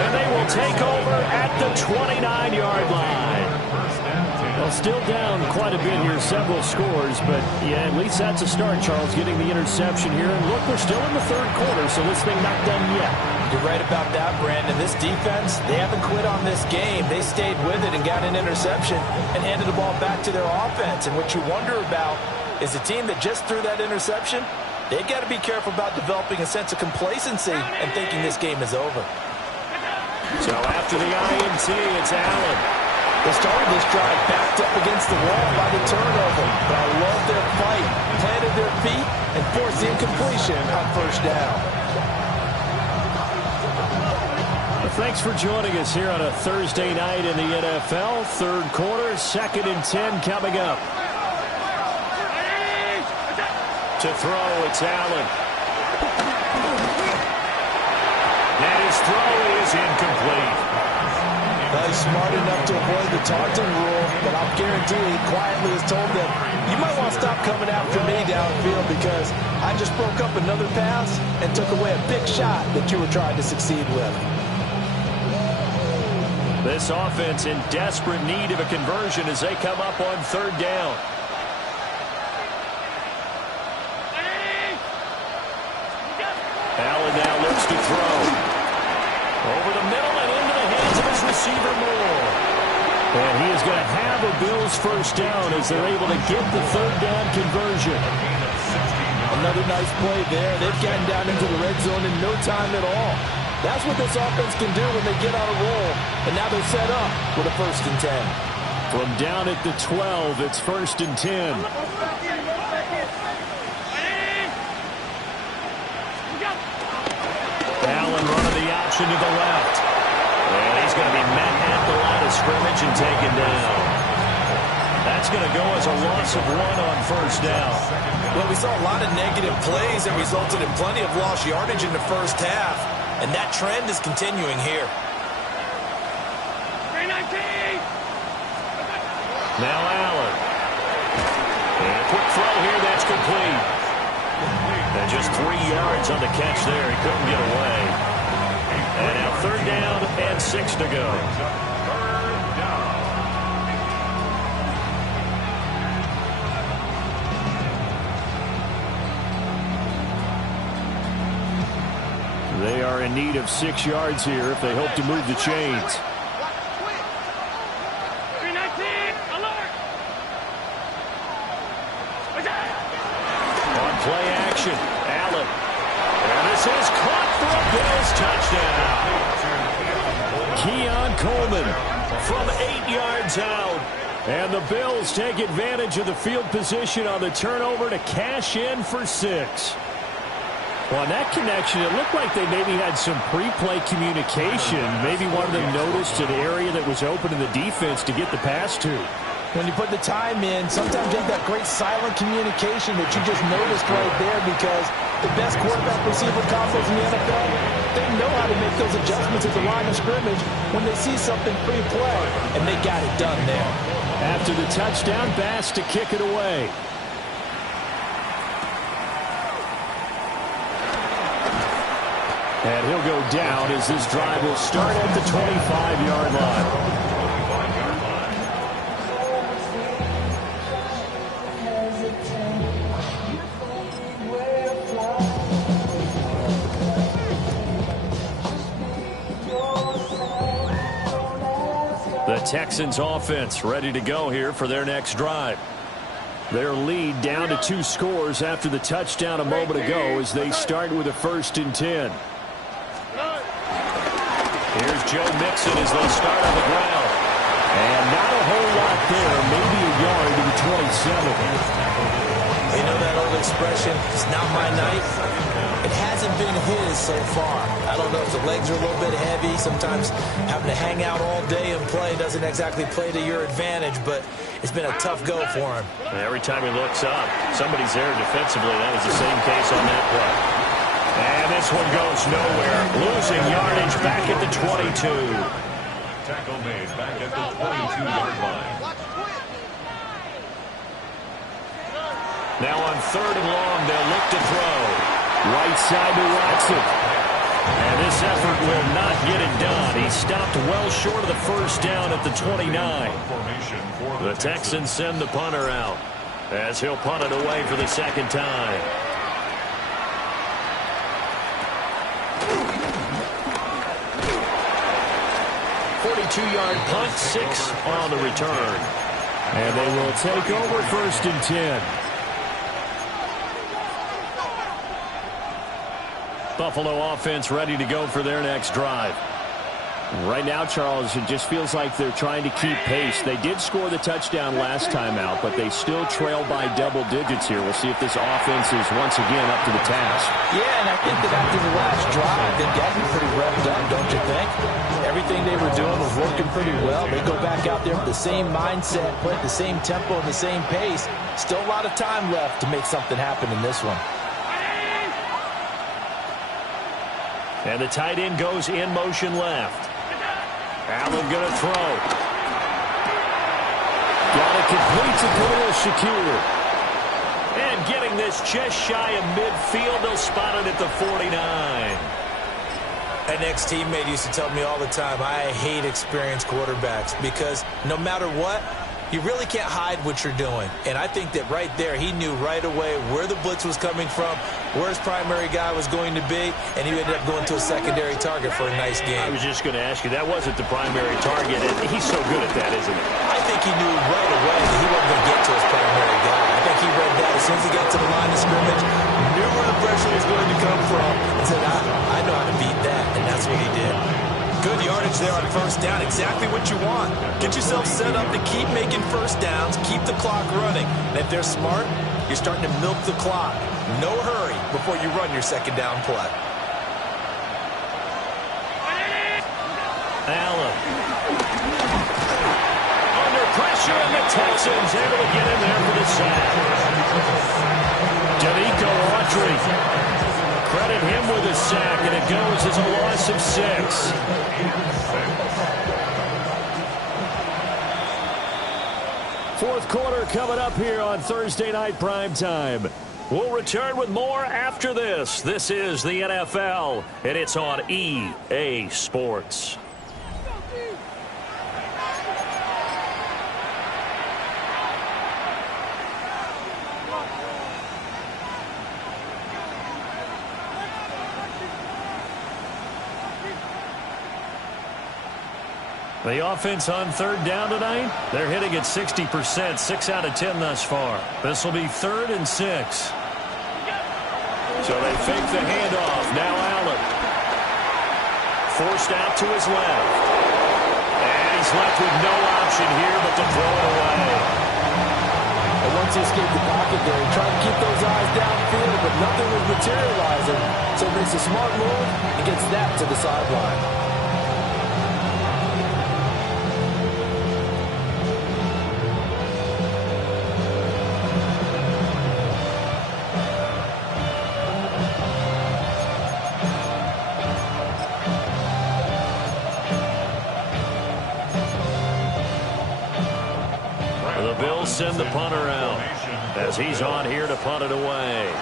And they will take over at the 29-yard line. Well, still down quite a bit here, several scores, but yeah, at least that's a start, Charles, getting the interception here. And look, we're still in the 3rd quarter, so this thing not done yet. You're right about that, Brandon. This defense, they haven't quit on this game. They stayed with it and got an interception and handed the ball back to their offense. And what you wonder about is a team that just threw that interception, they've got to be careful about developing a sense of complacency and thinking this game is over. So after the INT, it's Allen. They started this drive backed up against the wall by the turnover, but I love their fight, planted their feet, and forced the incompletion on 1st down. Well, thanks for joining us here on a Thursday night in the NFL. 3rd quarter, 2nd and 10 coming up. To throw, it's Allen. And his throw is incomplete. Well, he's smart enough to avoid the taunting rule, but I'll guarantee he quietly has told them, you might want to stop coming after me downfield because I just broke up another pass and took away a big shot that you were trying to succeed with. This offense in desperate need of a conversion as they come up on 3rd down. Allen now looks to throw. Over the middle and into the hands of his receiver Moore. And he is going to have a Bills 1st down as they're able to get the 3rd down conversion. Another nice play there. They've gotten down into the red zone in no time at all. That's what this offense can do when they get on a roll. And now they're set up with a 1st and 10. From down at the 12, it's 1st and 10. Allen running the option to the left. And he's going to be met at the line of scrimmage and taken down. That's going to go as a loss of 1 on 1st down. Well, we saw a lot of negative plays that resulted in plenty of lost yardage in the 1st half. And that trend is continuing here. Now Allen. And a quick throw here, that's complete. And just 3 yards on the catch there. He couldn't get away. And now 3rd down and 6 to go. They are in need of 6 yards here if they hope to move the chains. On play action, Allen. And this is caught for a Bills touchdown. Keon Coleman from 8 yards out. And the Bills take advantage of the field position on the turnover to cash in for 6. Well, on that connection, it looked like they maybe had some pre-play communication. Maybe one of them noticed an area that was open in the defense to get the pass to. When you put the time in, sometimes you have that great silent communication that you just noticed right there because the best quarterback-receiver combos in the NFL, they know how to make those adjustments at the line of scrimmage when they see something pre-play, and they got it done there. After the touchdown, Bass to kick it away. And he'll go down as this drive will start at the 25-yard line. The Texans offense ready to go here for their next drive. Their lead down to 2 scores after the touchdown a moment ago as they start with a 1st and 10. Here's Joe Mixon as they start on the ground. And not a whole lot there, maybe a yard to the 27. You know that old expression, it's not my night? It hasn't been his so far. I don't know if the legs are a little bit heavy. Sometimes having to hang out all day and play doesn't exactly play to your advantage, but it's been a tough go for him. Every time he looks up, somebody's there defensively. That was the same case on that play. And this one goes nowhere. Losing yardage back at the 22. Tackle made back at the 22-yard line. Now on 3rd and long, they'll look to throw. Right side to Watson. And this effort will not get it done. He stopped well short of the first down at the 29. The Texans send the punter out as he'll punt it away for the second time. Two-yard punt, 6 on the return. And they will take over 1st and 10. Buffalo offense ready to go for their next drive. Right now, Charles, it just feels like they're trying to keep pace. They did score the touchdown last time out, but they still trail by double digits here. We'll see if this offense is once again up to the task. Yeah, and I think that after the last drive, they've got to be pretty revved up, don't you think? Everything they were doing was working pretty well. They go back out there with the same mindset, play at the same tempo and the same pace. Still a lot of time left to make something happen in this one. And the tight end goes in motion left. Allen going to throw. Got it complete to Khalil Shakir. And getting this just shy of midfield, they'll spot it at the 49. An ex-teammate used to tell me all the time, I hate experienced quarterbacks because no matter what, you really can't hide what you're doing. And I think that right there, he knew right away where the blitz was coming from, where his primary guy was going to be, and he ended up going to a secondary target for a nice game. I was just going to ask you, that wasn't the primary target. He's so good at that, isn't he? I think he knew right away that he wasn't going to get to his primary guy. I think he read that as soon as he got to the line of scrimmage, knew where the pressure was going to come from, and said, I know how to beat that, and that's what he did. Good yardage there on 1st down. Exactly what you want. Get yourself set up to keep making 1st downs, keep the clock running. And if they're smart, you're starting to milk the clock. No hurry before you run your 2nd down play. Allen. Under pressure, and the Texans able to get in there for the sack. Danico Autry. Credit him with a sack, and it goes as a loss of 6. Fourth quarter coming up here on Thursday Night Primetime. We'll return with more after this. This is the NFL, and it's on EA Sports. The offense on 3rd down tonight, they're hitting at 60%, 6 out of 10 thus far. This will be 3rd and 6. So they fake the handoff. Now Allen. Forced out to his left. And he's left with no option here but to throw it away. And once he escaped the pocket there, he tried to keep those eyes downfield, but nothing was materializing. So he makes a smart move and gets that to the sideline. Send the punter out as he's on here to punt it away.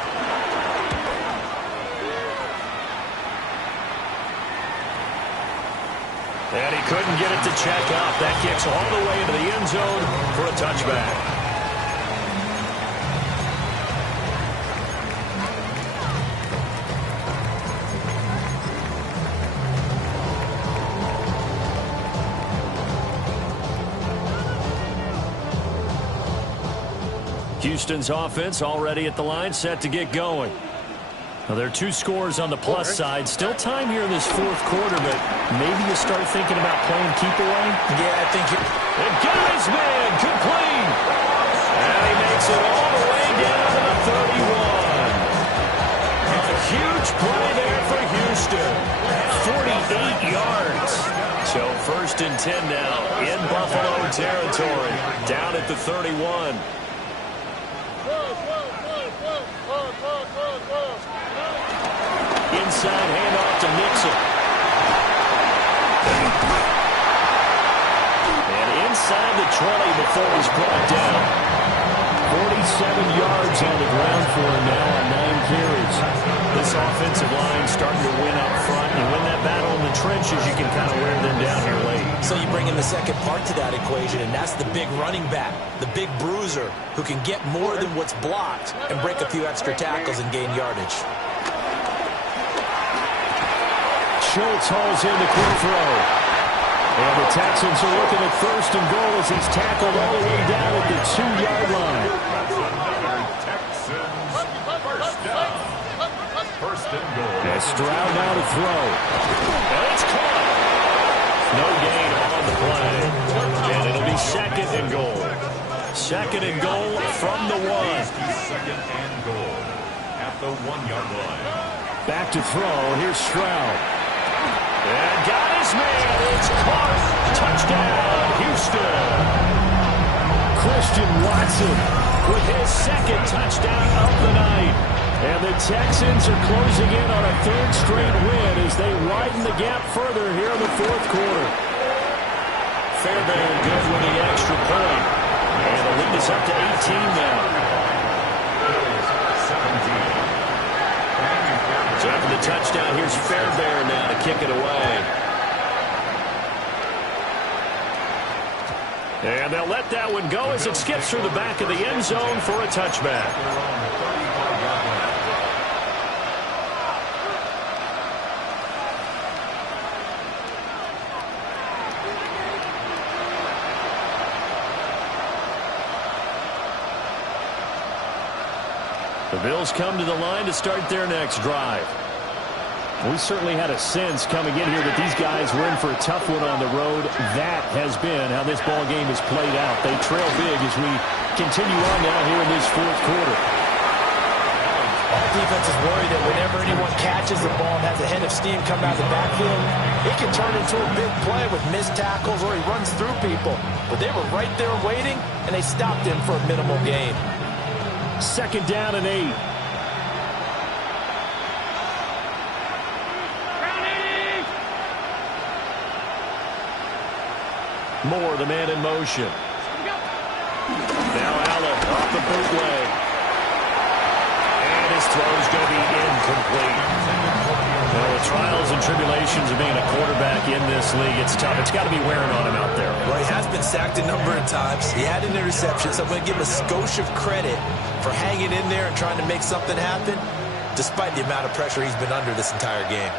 And he couldn't get it to check up. That kicks all the way into the end zone for a touchback. Houston's offense already at the line, set to get going. Now, there are 2 scores on the plus side. Still time here in this 4th quarter, but maybe you start thinking about playing keep away. Yeah, I think and got his man complete. And he makes it all the way down to the huge play there for Houston. 48 yards. So 1st and 10 now in Buffalo territory. Down at the 31. Inside handoff to Mixon. And inside the 20 before he's brought down. 47 yards on the ground for him now on 9 carries. This offensive line starting to win up front. You win that battle in the trenches, you can kind of wear them down here late. So you bring in the second part to that equation, and that's the big running back, the big bruiser, who can get more than what's blocked and break a few extra tackles and gain yardage. Schultz hauls in the quick throw. And the Texans are looking at 1st and goal as he's tackled all the way down at the 2-yard line. Texans, 1st down. 1st and goal. And Stroud now to throw. And it's caught. No gain on the play. And it'll be 2nd and goal. 2nd and goal from the 1. 2nd and goal at the 1-yard line. Back to throw. Here's Stroud. And got his man. It's caught. Touchdown, Houston. Christian Watson with his 2nd touchdown of the night. And the Texans are closing in on a 3rd straight win as they widen the gap further here in the 4th quarter. Fairbairn good with the extra point. And the lead is up to 18 now. 17. So after the touchdown, here's Fairbairn now to kick it away. And they'll let that one go as it skips through the back of the end zone for a touchback. The Bills come to the line to start their next drive. We certainly had a sense coming in here that these guys were in for a tough one on the road. That has been how this ball game has played out. They trail big as we continue on now here in this 4th quarter. All defenses worry that whenever anyone catches the ball and has a head of steam come out of the backfield, it can turn into a big play with missed tackles or he runs through people. But they were right there waiting, and they stopped him for a minimal gain. 2nd down and 8. Moore, the man in motion. Now Allen off the bootleg. And his throw's going to be incomplete. Well, the trials and tribulations of being a quarterback in this league, it's tough. It's got to be wearing on him out there. Well, he has been sacked a number of times. He had an interception, so I'm going to give him a skosh of credit for hanging in there and trying to make something happen, despite the amount of pressure he's been under this entire game.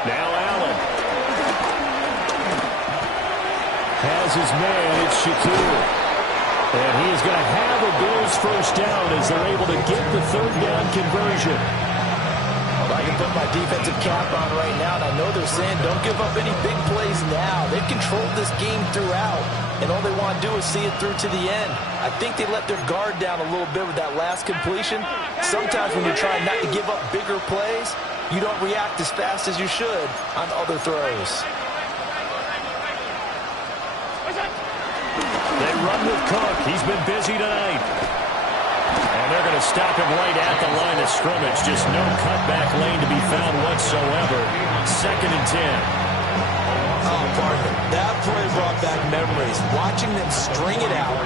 Now Allen has his man. It's Shakur. And he is going to have a Bills 1st down as they're able to get the 3rd down conversion. Well, I can put my defensive cap on right now, and I know they're saying don't give up any big plays now. They've controlled this game throughout, and all they want to do is see it through to the end. I think they let their guard down a little bit with that last completion. Sometimes when you're trying not to give up bigger plays, you don't react as fast as you should on other throws. They run with Cook. He's been busy tonight. And they're going to stop him right at the line of scrimmage. Just no cutback lane to be found whatsoever. 2nd and 10. Oh, pardon me. That play brought back memories. Watching them string it out,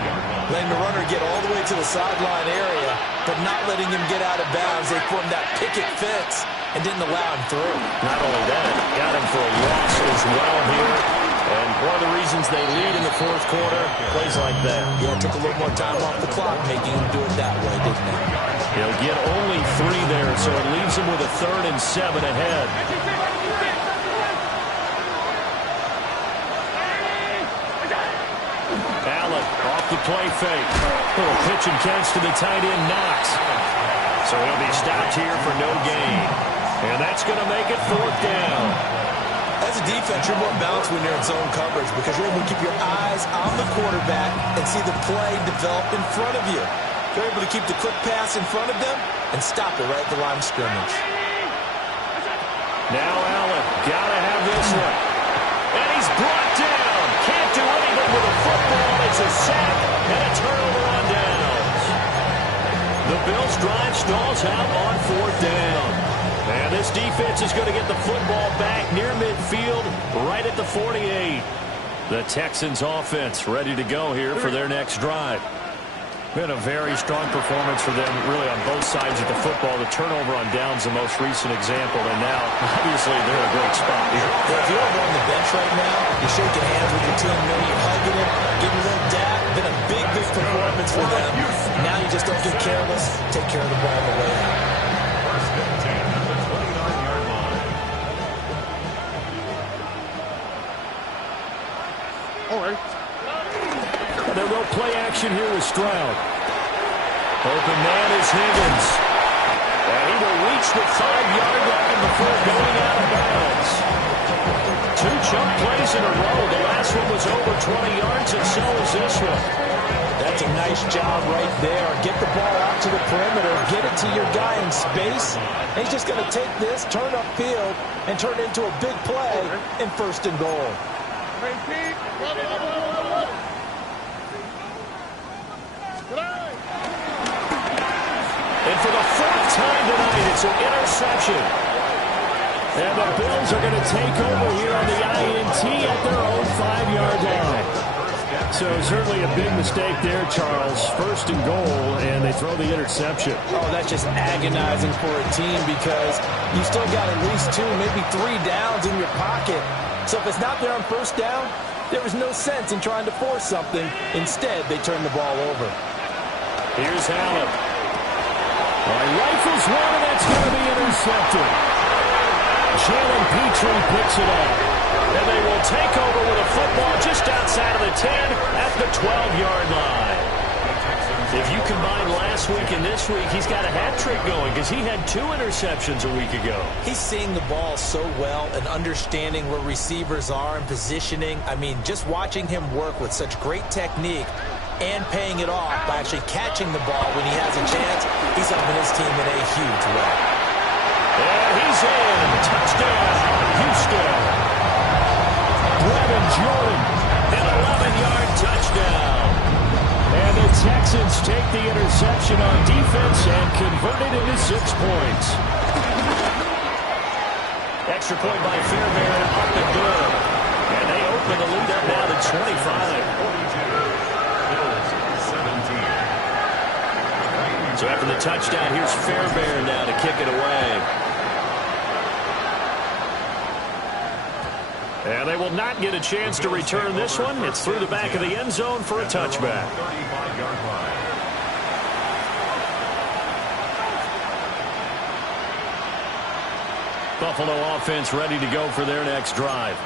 letting the runner get all the way to the sideline area, but not letting him get out of bounds. They formed that picket fence and didn't allow him through. Not only that, got him for a loss as well here. And one of the reasons they lead in the 4th quarter, plays like that. Yeah, it took a little more time off the clock making him do it that way, didn't it? He'll get only 3 there, so it leaves him with a 3rd and 7 ahead. Allen off the play fake. Little pitch and catch to the tight end, Knox. So he'll be stopped here for no gain. And that's going to make it 4th down. That's As a defense, you're more balanced when you're in zone coverage because you're able to keep your eyes on the quarterback and see the play develop in front of you. You're able to keep the quick pass in front of them and stop it right at the line of scrimmage. Now Allen, gotta have this one. And he's brought down. Can't do anything with a football. It's a sack and a turnover on downs. The Bills' drive stalls out on 4th down. And this defense is going to get the football back near midfield, right at the 48. The Texans' offense ready to go here for their next drive. Been a very strong performance for them, really, on both sides of the football. The turnover on downs, the most recent example, and now, obviously, they're in a great spot here. Yeah, if you're over on the bench right now, you're shaking hands with your team, you're hugging them, giving them dap. Been a big, big performance for them. Now you just don't get careless. Take care of the ball on the way out. First and 10 at the 29-yard line. All right. They'll go play action here with Stroud. Open man is Higgins. And he will reach the 5-yard line before going out of bounds. 2 chunk plays in a row. The last one was over 20 yards, and so is this one. That's a nice job right there. Get the ball out to the perimeter. Get it to your guy in space. And he's just going to take this, turn upfield, and turn it into a big play in 1st and goal. And for the 4th time tonight, it's an interception. And the Bills are going to take over here on the INT at their own 5-yard line. So certainly a big mistake there, Charles. 1st and goal, and they throw the interception. Oh, that's just agonizing for a team because you still got at least 2, maybe 3 downs in your pocket. So if it's not there on 1st down, there was no sense in trying to force something. Instead, they turn the ball over. Here's Allen. Rifles one, and that's going to be intercepted. Jalen Petrie picks it up. And they will take over with a football just outside of the 10 at the 12-yard line. If you combine last week and this week, he's got a hat trick going because he had 2 interceptions a week ago. He's seeing the ball so well and understanding where receivers are and positioning. I mean, just watching him work with such great technique and paying it off by actually catching the ball when he has a chance, he's helping his team in a huge way. And he's in. Touchdown, Houston. Brevin Jordan, an 11-yard touchdown. And the Texans take the interception on defense and convert it into 6 points. Extra point by Fairbairn, up and good. And they open the lead up now to 25. So after the touchdown, here's Fairbairn now to kick it away. And they will not get a chance to return this one. It's through the back of the end zone for a touchback. 35-yard line. Buffalo offense ready to go for their next drive.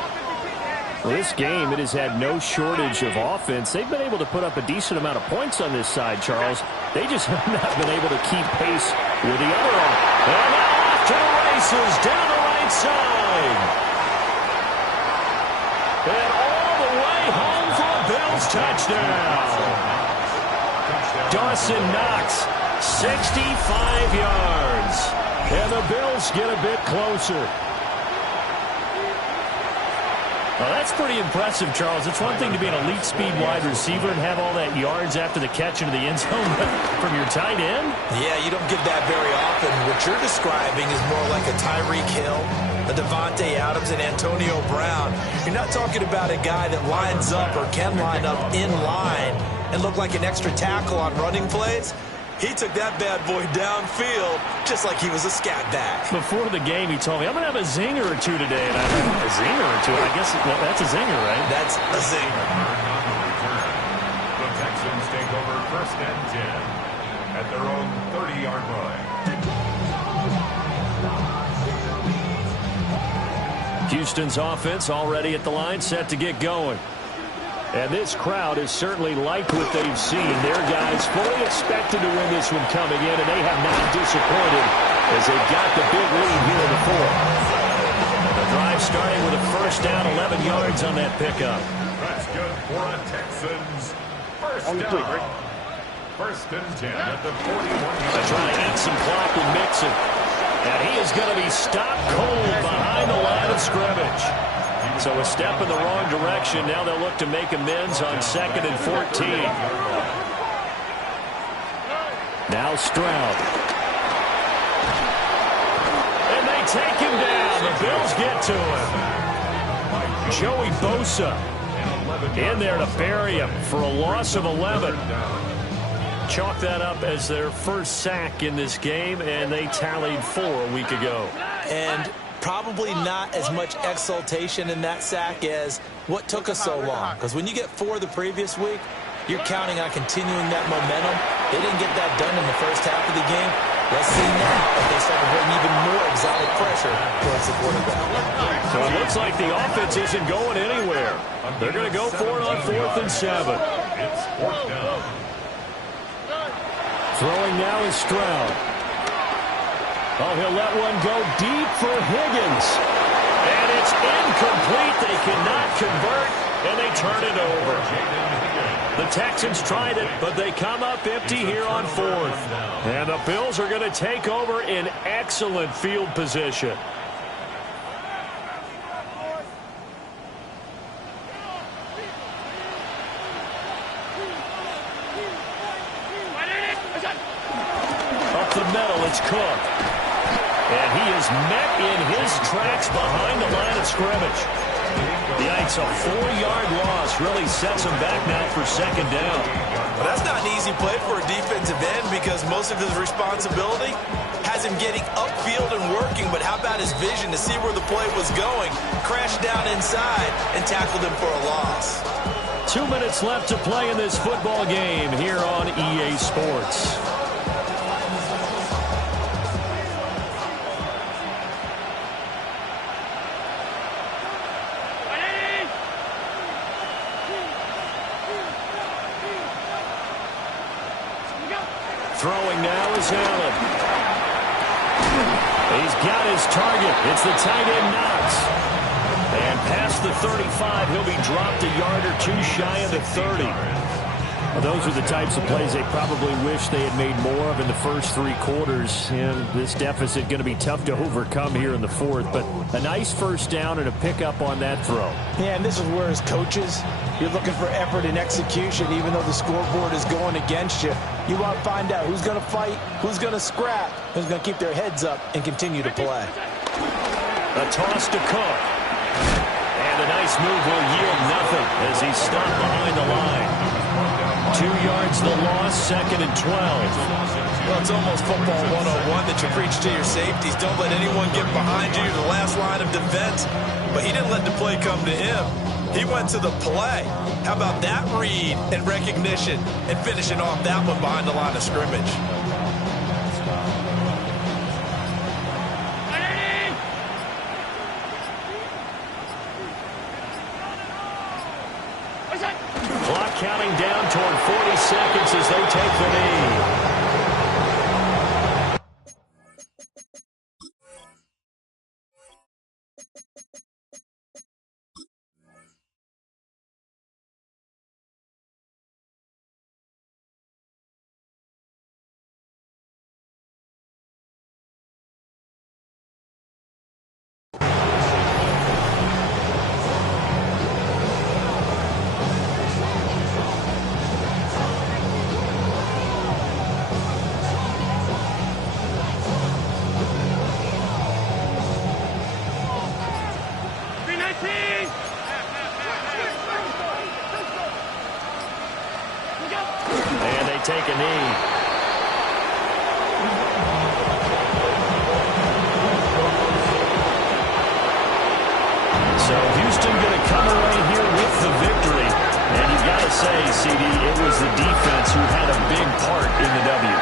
Well, this game, it has had no shortage of offense. They've been able to put up a decent amount of points on this side, Charles. They just have not been able to keep pace with the other one. And now off to the races, down the right side. And all the way home for a Bills touchdown. Dawson Knox, 65 yards. And the Bills get a bit closer. Well, that's pretty impressive, Charles. It's one thing to be an elite speed wide receiver and have all that yards after the catch into the end zone, but from your tight end? Yeah, you don't get that very often. What you're describing is more like a Tyreek Hill, a Devontae Adams, and Antonio Brown. You're not talking about a guy that lines up or can line up in line and look like an extra tackle on running plays. He took that bad boy downfield just like he was a scat back. Before the game, he told me, I'm going to have a zinger or 2 today. And I thought, a zinger or 2? I guess that's a zinger, right? That's a zinger. The Texans take over 1st and 10 at their own 30-yard line. Houston's offense already at the line, set to get going. And this crowd has certainly liked what they've seen. Their guys fully expected to win this one coming in, and they have not disappointed as they've got the big lead here in the 4th. The drive starting with a first down, 11 yards on that pickup. That's good for a Texans first down. First and 10 at the 41-yard They're trying to eat some clock with Mixon. And he is going to be stopped cold behind the line of scrimmage. So a step in the wrong direction. Now they'll look to make amends on 2nd and 14. Now Stroud. And they take him down. The Bills get to him. Joey Bosa in there to bury him for a loss of 11. Chalk that up as their first sack in this game, and they tallied 4 a week ago. And probably not as much exultation in that sack as what took us so long. Because when you get 4 the previous week, you're counting on continuing that momentum. They didn't get that done in the first half of the game. Let's see now if they start to bring even more exotic pressure towards the quarterback. So it looks like the offense isn't going anywhere. They're going to go for it on 4th and 7. It's 4th down. Throwing now is Stroud. Oh, he'll let one go deep for Higgins. And it's incomplete. They cannot convert, and they turn it over. The Texans tried it, but they come up empty here on 4th. And the Bills are going to take over in excellent field position. Up the middle, it's Cook. And he is met in his tracks behind the line of scrimmage. Yikes, a 4-yard loss really sets him back now for 2nd down. Well, that's not an easy play for a defensive end because most of his responsibility has him getting upfield and working, but how about his vision to see where the play was going, crashed down inside, and tackled him for a loss. 2 minutes left to play in this football game here on EA Sports. Throwing now is Allen. He's got his target. It's the tight end Knox. And past the 35, he'll be dropped a yard or 2 shy of the 30. Well, those are the types of plays they probably wish they had made more of in the first 3 quarters. And this deficit going to be tough to overcome here in the 4th. But a nice first down and a pickup on that throw. Yeah, and this is where as coaches, you're looking for effort and execution, even though the scoreboard is going against you. You want to find out who's going to fight, who's going to scrap, who's going to keep their heads up and continue to play. A toss to Cook. And a nice move will yield nothing as he's stopped behind the line. 2 yards the loss, 2nd and 12. Well, it's almost football 101 that you preach to your safeties. Don't let anyone get behind you, the last line of defense. But he didn't let the play come to him. He went to the play. How about that read and recognition and finishing off that one behind the line of scrimmage? Clock counting down toward 40 seconds as they take the knee. Take a knee. So Houston going to come away here with the victory. And you've got to say, CD, it was the defense who had a big part in the W.